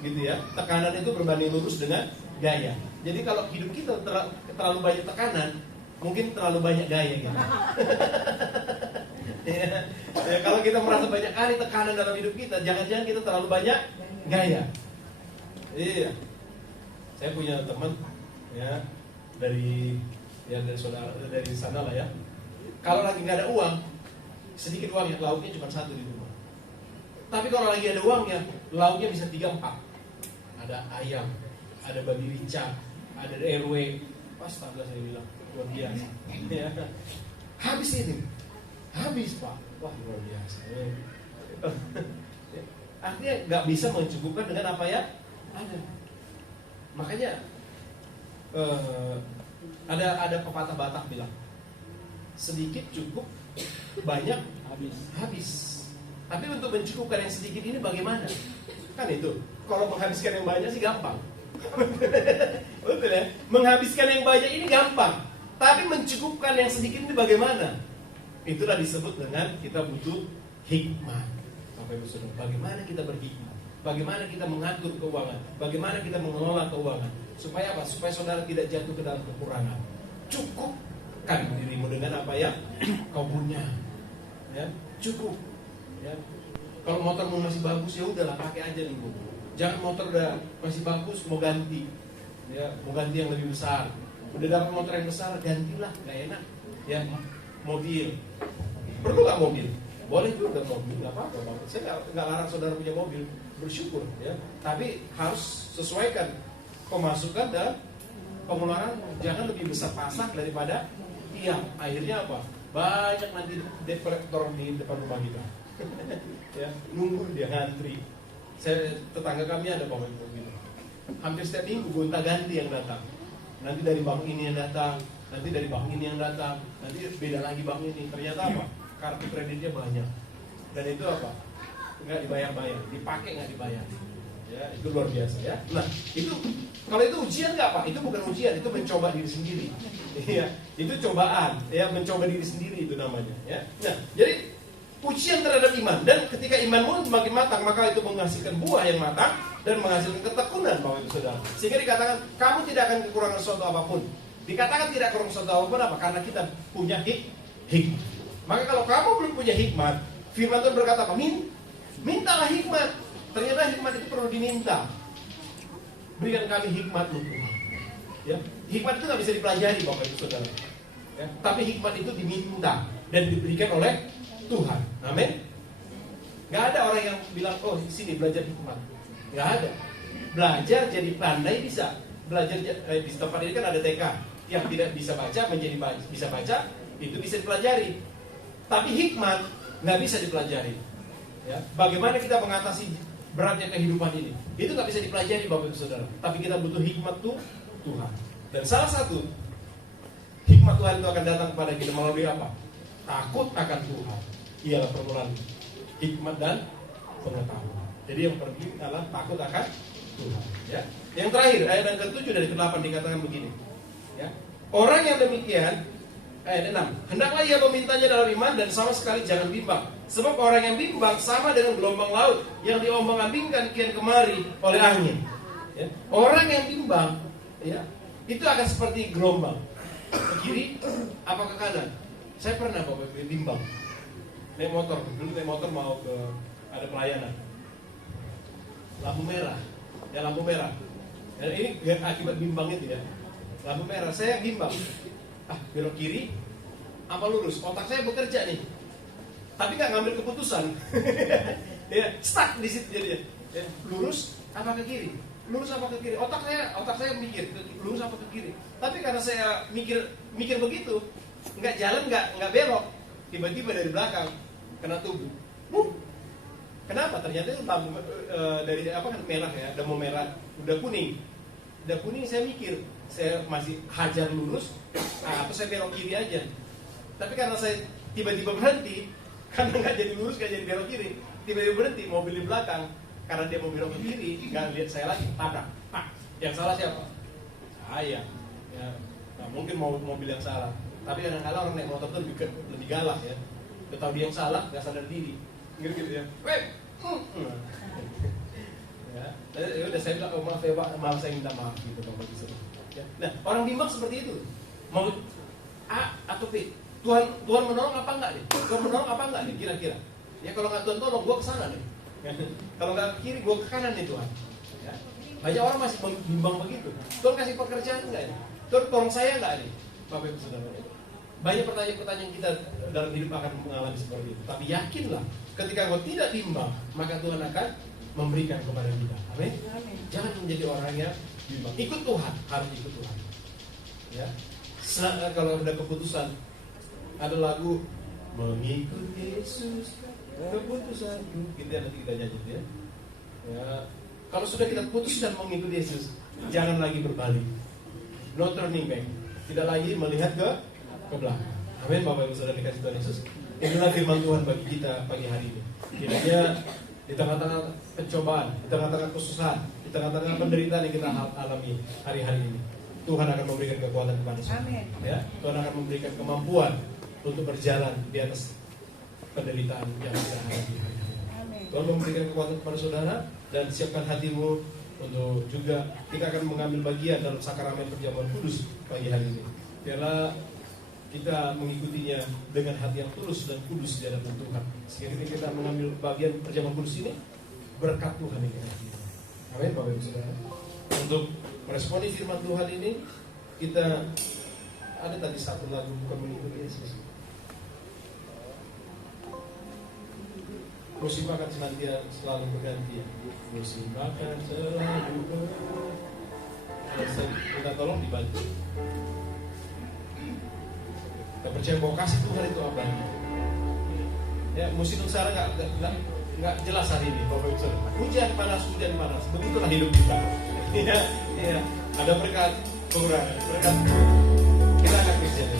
Gitu ya. Tekanan itu berbanding lurus dengan gaya. Jadi kalau hidup kita terlalu banyak tekanan, mungkin terlalu banyak gaya gitu. Ya, kalau kita merasa banyak kali tekanan dalam hidup kita, jangan-jangan kita terlalu banyak gaya. Iya. Saya punya teman ya dari saudara dari sana lah ya. Kalau lagi nggak ada uang, sedikit uangnya, lauknya cuma satu di rumah. Tapi kalau lagi ada uangnya, lauknya bisa 3-4. Ada ayam, ada babi rica, ada RW. Astaga, saya bilang luar biasa. Ya. Habis ini, habis Pak. Wah luar biasa. Artinya nggak bisa mencukupkan dengan apa ya ada. Makanya ada pepatah Batak bilang, sedikit cukup, banyak habis. Tapi untuk mencukupkan yang sedikit ini bagaimana? Kan itu, kalau menghabiskan yang banyak sih gampang. Betul ya? Menghabiskan yang banyak ini gampang. Tapi mencukupkan yang sedikit ini bagaimana? Itulah disebut dengan kita butuh hikmah. Bapak Ibu Saudara, bagaimana kita berhikmah? Bagaimana kita mengatur keuangan? Bagaimana kita mengelola keuangan? Supaya apa? Supaya saudara tidak jatuh ke dalam kekurangan. Cukupkan dirimu dengan apa ya kau punya. Ya, cukup. Ya. Kalau motormu masih bagus ya udahlah pakai aja dulu. Jangan motor udah masih bagus mau ganti. Ya, mau ganti yang lebih besar. Udah dapat motor yang besar gantilah, nggak enak. Ya, mobil. Perlu nggak mobil? Boleh juga mobil, nggak apa-apa. Saya nggak larang saudara punya mobil, bersyukur ya. Tapi harus sesuaikan pemasukan dan pengeluaran. Jangan lebih besar pasak daripada tiang. Akhirnya apa? Banyak nanti debt collector di depan rumah kita. Ya, nunggu dia ngantri. Tetangga kami ada bapak ibu gitu. Hampir setiap minggu gonta-ganti yang datang. Nanti dari bank ini yang datang, nanti dari bank ini yang datang, nanti beda lagi bank ini. Ternyata apa? Kartu kreditnya banyak. Dan itu apa? Nggak dibayar-bayar, dipakai nggak dibayar. Ya, itu luar biasa ya. Nah, itu kalau itu ujian nggak Pak? Itu bukan ujian, itu mencoba diri sendiri. Ya, itu cobaan, ya mencoba diri sendiri itu namanya. Ya. Nah, jadi ujian terhadap iman, dan ketika imanmu semakin matang maka itu menghasilkan buah yang matang dan menghasilkan ketekunan Bapak Ibu Saudara. Sehingga dikatakan kamu tidak akan kekurangan sesuatu apapun. Dikatakan tidak kurang sesuatu apapun apa? Karena kita punya hikmah. Maka kalau kamu belum punya hikmat, firman Tuhan berkata apa? Mintalah hikmat. Ternyata hikmat itu perlu diminta. Berikan kami hikmat-Mu Tuhan. Ya, hikmat itu nggak bisa dipelajari Bapak Ibu Saudara. Ya, tapi hikmat itu diminta dan diberikan oleh Tuhan. Amin. Gak ada orang yang bilang, oh sini belajar hikmat. Gak ada. Belajar jadi pandai bisa. Belajar di tempat ini kan ada TK. Yang tidak bisa baca menjadi bisa baca, itu bisa dipelajari. Tapi hikmat gak bisa dipelajari. Ya, bagaimana kita mengatasi beratnya kehidupan ini? Itu gak bisa dipelajari Bapak Ibu Saudara. Tapi kita butuh hikmat Tuhan. Dan salah satu hikmat Tuhan itu akan datang kepada kita melalui apa? Takut akan Tuhan. Ialah permulaan hikmat dan pengetahuan. Jadi yang penting adalah takut akan Tuhan. Ya. Yang terakhir ayat yang ke-7 dari ke-8 dikatakan begini. Ya. Orang yang demikian, ayat 6, hendaklah ia memintanya dalam iman dan sama sekali jangan bimbang. Sebab orang yang bimbang sama dengan gelombang laut yang diombang-ambingkan kian kemari oleh angin. Ya. Orang yang bimbang, ya, itu akan seperti gelombang ke kiri apa ke kanan. Saya pernah Bapak bimbang. Naik motor, dulu naik motor mau ke ada pelayanan. Lampu merah. Ya lampu merah. Dan ini akibat bimbang itu ya. Lampu merah, saya bimbang. Belok kiri apa lurus? Otak saya bekerja nih. Tapi nggak ngambil keputusan. Ya, stuck di situ jadinya. Ya, lurus apa ke kiri? Lurus apa ke kiri? Otak saya mikir lurus apa ke kiri. Tapi karena saya mikir begitu, nggak jalan, nggak belok. Tiba-tiba dari belakang kena tubuh. Kenapa? Ternyata itu lampu dari apa kan merah ya, udah mau merah, udah kuning. Udah kuning saya mikir, saya masih hajar lurus atau saya belok kiri aja. Tapi karena saya tiba-tiba berhenti, karena nggak jadi lurus, nggak jadi belok kiri, tiba-tiba berhenti, mobil di belakang, karena dia mau belok ke kiri, nggak lihat saya lagi, tabrak. Yang salah siapa? Saya. Ya, nah, mungkin mobil yang salah. Tapi kadang-kadang orang naik motor itu lebih galak ya. Udah tahu dia yang salah, nggak sadar diri, gitu ya. Ya udah saya bilang, oh, maaf ya Pak, maaf saya minta maaf gitu Bapak bisa. Ya. Nah orang bimbang seperti itu, mau A atau B, Tuhan menolong apa enggak nih? Tuhan menolong apa enggak nih kira-kira? Ya kalau nggak Tuhan tolong, gue kesana nih. Kalau nggak ke kiri, gue ke kanan nih Tuhan. Ya. Banyak orang masih bimbang begitu. Tuhan kasih pekerjaan enggak nih? Tuhan tolong saya enggak nih? Bapak Ibu Saudara. Banyak pertanyaan-pertanyaan kita dalam hidup akan mengalami seperti itu. Tapi yakinlah, ketika kau tidak bimbang, maka Tuhan akan memberikan kepada kita. Amin. Jangan menjadi orang yang bimbang. Ikut Tuhan, harus ikut Tuhan. Ya. Kalau ada keputusan, ada lagu mengikut Yesus, keputusanku. Gitu ya, nanti kita nyanyi ya. Ya. Kalau sudah kita putuskan mengikut Yesus, jangan lagi berbalik. No turning back. Tidak lagi melihat ke belakang. Amin. Bapak Ibu Saudara dikasih Tuhan Yesus. Inilah firman Tuhan bagi kita pagi hari ini. Kiranya di tengah-tengah pencobaan, di tengah-tengah kesusahan, di tengah-tengah penderitaan yang kita alami hari-hari ini, Tuhan akan memberikan kekuatan kepada kita. Ya, Tuhan akan memberikan kemampuan untuk berjalan di atas penderitaan yang kita hadapi hari-hari. Tuhan memberikan kekuatan kepada saudara dan siapkan hatimu untuk juga kita akan mengambil bagian dalam sakramen perjamuan kudus pagi hari ini. Biarlah kita mengikutinya dengan hati yang tulus dan kudus di hadapan Tuhan. Sehingga kita mengambil bagian perjamuan kudus ini, berkat Tuhan yang kita terima. Amin, Bapak Ibu Saudara. Untuk meresponi firman Tuhan ini, kita ada tadi satu lagu bukan mengikuti Yesus. Musim akan senantiasa selalu berganti. Musim akan selalu berganti. Kita tolong dibantu. Kita percaya bahwa kasih Tuhan itu abadi. Ya, musim sengsara nggak jelas hari ini, Bapak Ibu Saudara. Hujan panas, begitulah hidup kita. Ya, ada berkat kurang, berkat kita akan Kristen.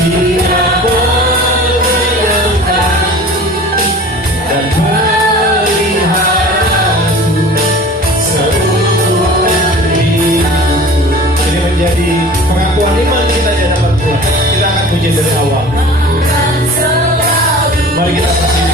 Dia memeliharaku dan meliharaku seumur hidupku. Ini menjadi pengakuan iman kita di hadapan Tuhan. Kita akan puji dari awal. Mari kita kasih.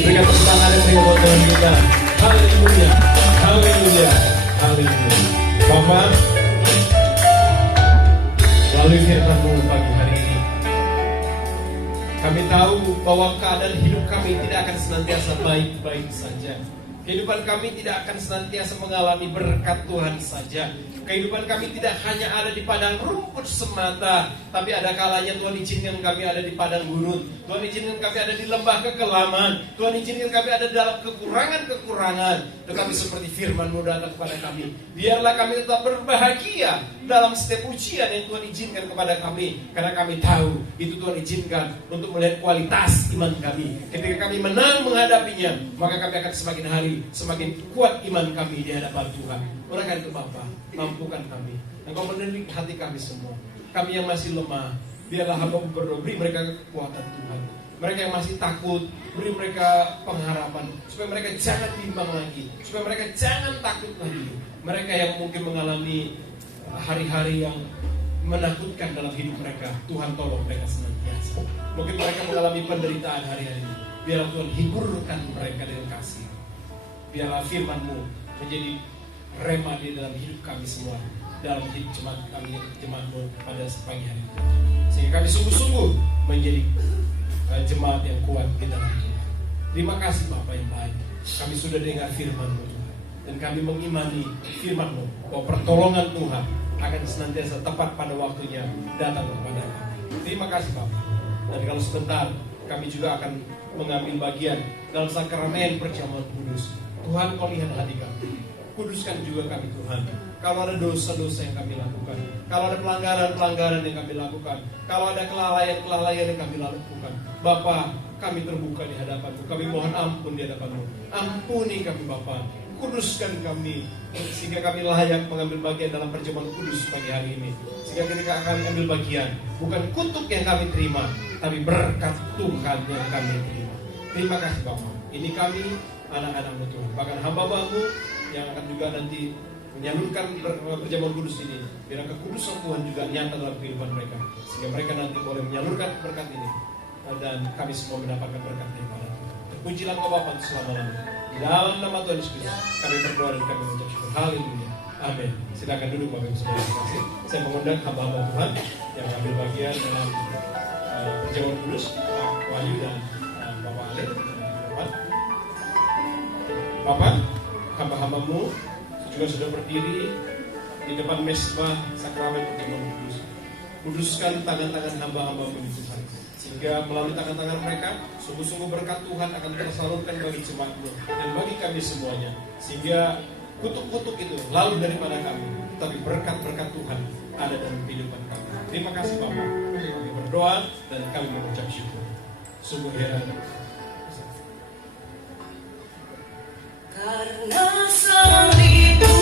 Berikan tepuk tangan yang tinggi buat Tuhan kita. Haleluya, haleluya, haleluya. Bapak, melalui firman-Mu pagi hari ini, kami tahu bahwa keadaan hidup kami tidak akan senantiasa baik-baik saja. Kehidupan kami tidak akan senantiasa mengalami berkat Tuhan saja. Kehidupan kami tidak hanya ada di padang rumput semata, tapi ada kalanya Tuhan izinkan kami ada di padang gurun. Tuhan izinkan kami ada di lembah kekelaman. Tuhan izinkan kami ada dalam kekurangan-kekurangan. Tetapi seperti firman-Mu datang kepada kami, biarlah kami tetap berbahagia dalam setiap ujian yang Tuhan izinkan kepada kami. Karena kami tahu itu Tuhan izinkan untuk melihat kualitas iman kami. Ketika kami menang menghadapinya, maka kami akan semakin hari semakin kuat iman kami di hadapan Tuhan. Uraikan ke Bapa, mampukan kami. Engkau mendidik hati kami semua. Kami yang masih lemah, biarlah hamba-Mu berdoa, beri mereka kekuatan Tuhan. Mereka yang masih takut, beri mereka pengharapan, supaya mereka jangan bimbang lagi, supaya mereka jangan takut lagi. Mereka yang mungkin mengalami hari-hari yang menakutkan dalam hidup mereka, Tuhan tolong mereka senantiasa Mungkin mereka mengalami penderitaan hari-hari ini. Biarlah Tuhan hiburkan mereka dengan kasih. Biarlah firman-Mu menjadi rema di dalam hidup kami semua, dalam hidup jemaat kami, jemaat-Mu pada pagi hari ini. Sehingga kami sungguh-sungguh menjadi jemaat yang kuat di dalam Tuhan. Terima kasih Bapa yang baik. Kami sudah dengar firman-Mu Tuhan, dan kami mengimani firman-Mu bahwa pertolongan Tuhan akan senantiasa tepat pada waktunya datang kepada kami. Terima kasih Bapa. Dan kalau sebentar kami juga akan mengambil bagian dalam sakramen perjamuan kudus. Tuhan, Kau lihat hati kami. Kuduskan juga kami Tuhan. Kalau ada dosa-dosa yang kami lakukan, kalau ada pelanggaran-pelanggaran yang kami lakukan, kalau ada kelalaian-kelalaian yang kami lakukan, Bapa, kami terbuka di hadapan-Mu. Kami mohon ampun di hadapan-Mu. Ampuni kami Bapa. Kuduskan kami sehingga kami layak mengambil bagian dalam perjamuan kudus pagi hari ini. Sehingga ketika kami ambil bagian, bukan kutuk yang kami terima, tapi berkat Tuhan yang kami terima. Terima kasih Bapa. Ini kami anak-anak-Mu Tuhan, bahkan hamba-Mu yang akan juga nanti menyalurkan perjamuan kudus ini. Biar kekudusan Tuhan juga nyata dalam kehidupan mereka, sehingga mereka nanti boleh menyalurkan berkat ini, dan kami semua mendapatkan berkat daripada Tuhan. Terpujilah Engkau Bapa selama-lamanya. Di dalam nama Tuhan Yesus Kristus kami berdoa dan kami mengucap syukur. Haleluya. Amin. Silakan duduk Bapak Ibu Saudara sekalian. Saya mengundang hamba-hamba Tuhan yang ambil bagian dalam perjamuan kudus, Pak Wahyu dan Bapak Ale. Bapak, hamba-hambamu juga sudah berdiri di depan mesbah sakramen perjamuan kudus. Kuduskan tangan-tangan hamba-hambamu di Tuhan, sehingga melalui tangan-tangan mereka sungguh-sungguh berkat Tuhan akan tersalurkan bagi jemaat-Mu dan bagi kami semuanya, sehingga kutuk-kutuk itu lalu daripada kami, tapi berkat-berkat Tuhan ada dalam kehidupan kami. Terima kasih Bapak. Kami berdoa dan kami mengucap syukur. Sungguh heran. Karena salibmu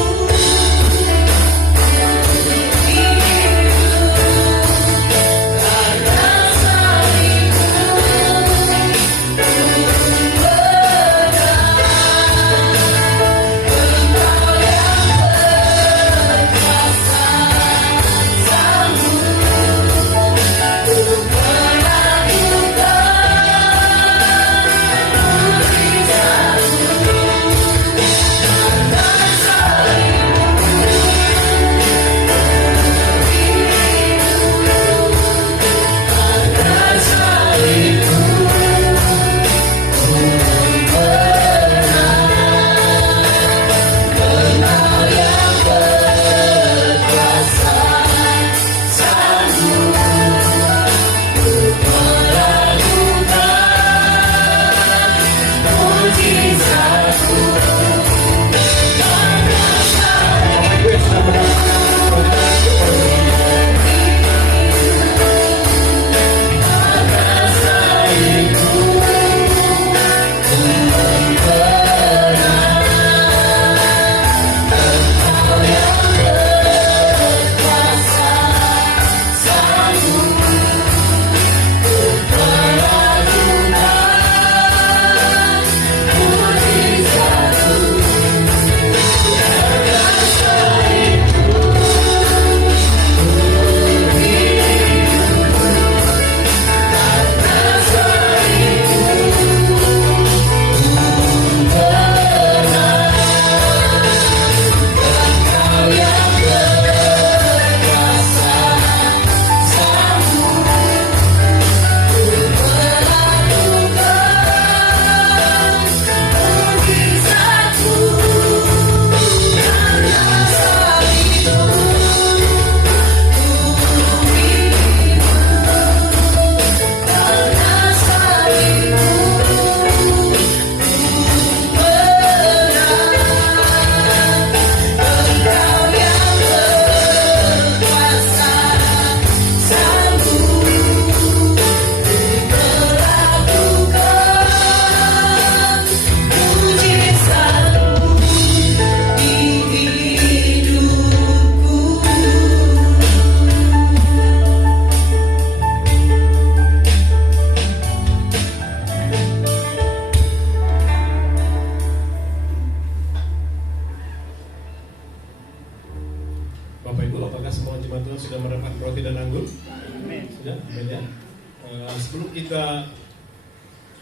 sebelum kita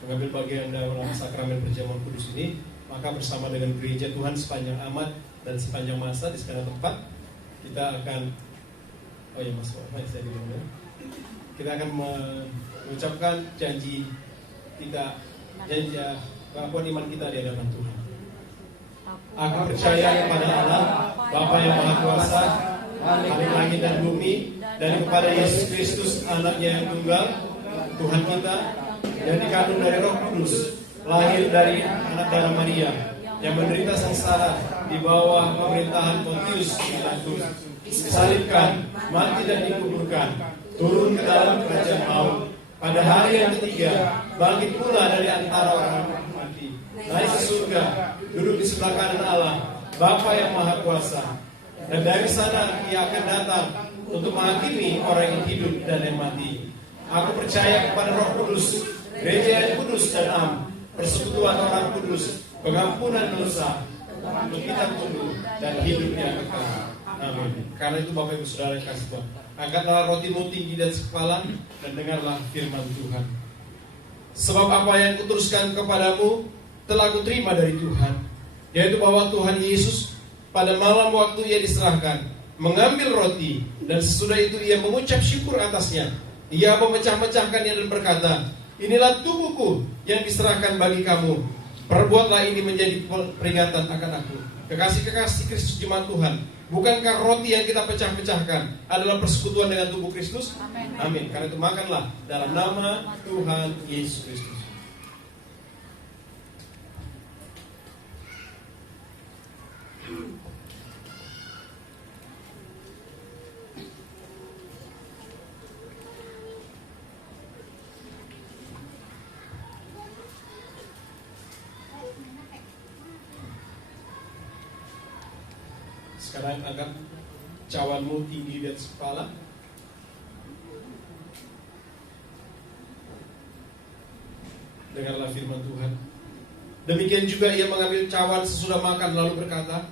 mengambil bagian dalam sakramen perjamuan kudus ini, maka bersama dengan gereja Tuhan sepanjang amat dan sepanjang masa di segala tempat, kita akan kita akan mengucapkan janji pengakuan iman kita di hadapan Tuhan. Aku percaya kepada Allah, Bapa yang Maha Kuasa, Khalik langit dan bumi, dan kepada Yesus Kristus, Anaknya yang tunggal, Tuhan kita, yang dikandung dari Roh Kudus, lahir dari anak darah Maria, yang menderita sengsara di bawah pemerintahan Pontius Pilatus, disalibkan, mati dan dikuburkan, turun ke dalam kerajaan maut, pada hari yang ketiga bangkit pula dari antara orang mati, naik ke surga, duduk di sebelah kanan Allah, Bapa yang Maha Kuasa, dan dari sana Ia akan datang untuk menghakimi orang yang hidup dan yang mati. Aku percaya kepada Roh Kudus, gereja yang kudus dan am, persekutuan orang kudus, pengampunan dosa, untuk kita tumbuh dan hidup yang kekal. Amin. Karena itu Bapak Ibu Saudara yang kasih Tuhan, angkatlah rotimu tinggi dan sekepala dan dengarlah firman Tuhan. Sebab apa yang kuteruskan kepadamu telah kuterima dari Tuhan, yaitu bahwa Tuhan Yesus pada malam waktu Ia diserahkan mengambil roti, dan sesudah itu Ia mengucap syukur atasnya. Ia memecah-mecahkannya dan berkata, inilah tubuhku yang diserahkan bagi kamu. Perbuatlah ini menjadi peringatan akan aku. Kekasih-kekasih Kristus jemaat Tuhan, bukankah roti yang kita pecah-pecahkan adalah persekutuan dengan tubuh Kristus? Amin. Karena itu makanlah dalam nama Tuhan Yesus Kristus. Sekarang angkat cawanmu tinggi di atas kepala. Dengarlah firman Tuhan. Demikian juga Ia mengambil cawan sesudah makan lalu berkata,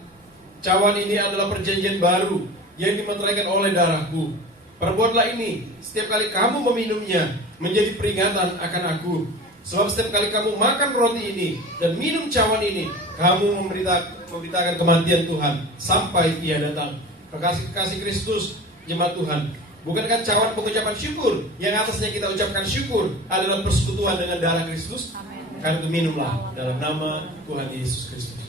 cawan ini adalah perjanjian baru yang dimeteraikan oleh darahku. Perbuatlah ini setiap kali kamu meminumnya menjadi peringatan akan aku. Sebab setiap kali kamu makan roti ini dan minum cawan ini, kamu memberitakan kematian Tuhan sampai Ia datang. Kekasih-kekasih Kristus, jemaat Tuhan, bukankah cawan pengucapan syukur yang atasnya kita ucapkan syukur adalah persekutuan dengan darah Kristus? Karena itu minumlah dalam nama Tuhan Yesus Kristus.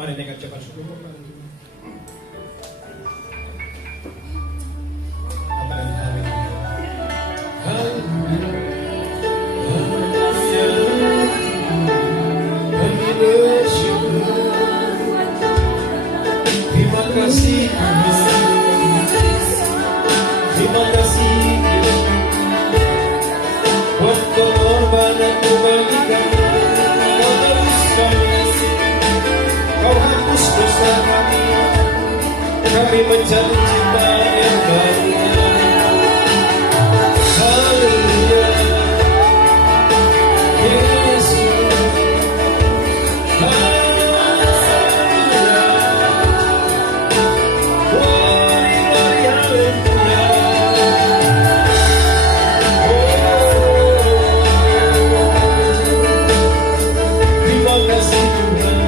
Mari kita ucapkan syukur. Terima kasih, terima kasih buat pengorbanan bagi kami. Kau tebus kami, Kau hapus dosa kami. Kami mencari cinta yang baru. Haleluya, Yesus. Terima kasih Tuhan.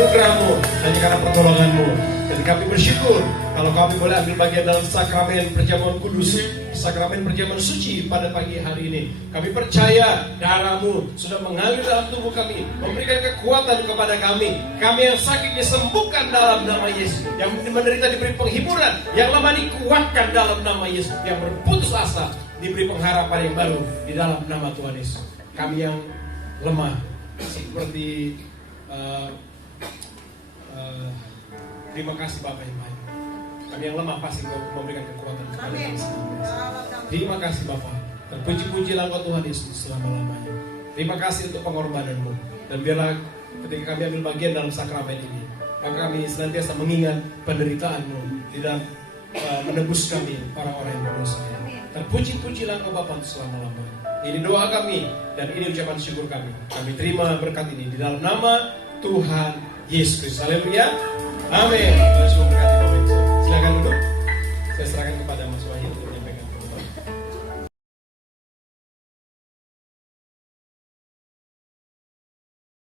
anugerah-Mu, hanya karena pertolongan-Mu. Dan kami bersyukur kalau kami boleh ambil bagian dalam sakramen perjamuan kudus, sakramen perjamuan suci pada pagi hari ini. Kami percaya darah-Mu sudah mengalir dalam tubuh kami, memberikan kekuatan kepada kami. Kami yang sakit disembuhkan dalam nama Yesus, yang menderita diberi penghiburan, yang lemah dikuatkan dalam nama Yesus, yang berputus asa diberi pengharapan yang baru di dalam nama Tuhan Yesus. Kami yang lemah seperti terima kasih Bapak yang baik. Kami yang lemah pasti memberikan kekuatan kepada kami. Terima kasih Bapak. Terpuji-pujilah Engkau Tuhan Yesus selama-lamanya. Terima kasih untuk pengorbanan-Mu. Dan biarlah ketika kami ambil bagian dalam sakramen ini, maka kami senantiasa mengingat penderitaan-Mu di dalam menebus kami orang-orang yang berdosa. Terpuji-pujilah Engkau Bapa selama-lamanya. Ini doa kami dan ini ucapan syukur kami. Kami terima berkat ini di dalam nama Tuhan Yesus Kristus. Haleluya. Amin. Tuhan Yesus memberkati Bapak Ibu. Silakan duduk. Saya serahkan kepada Mas Wahyu.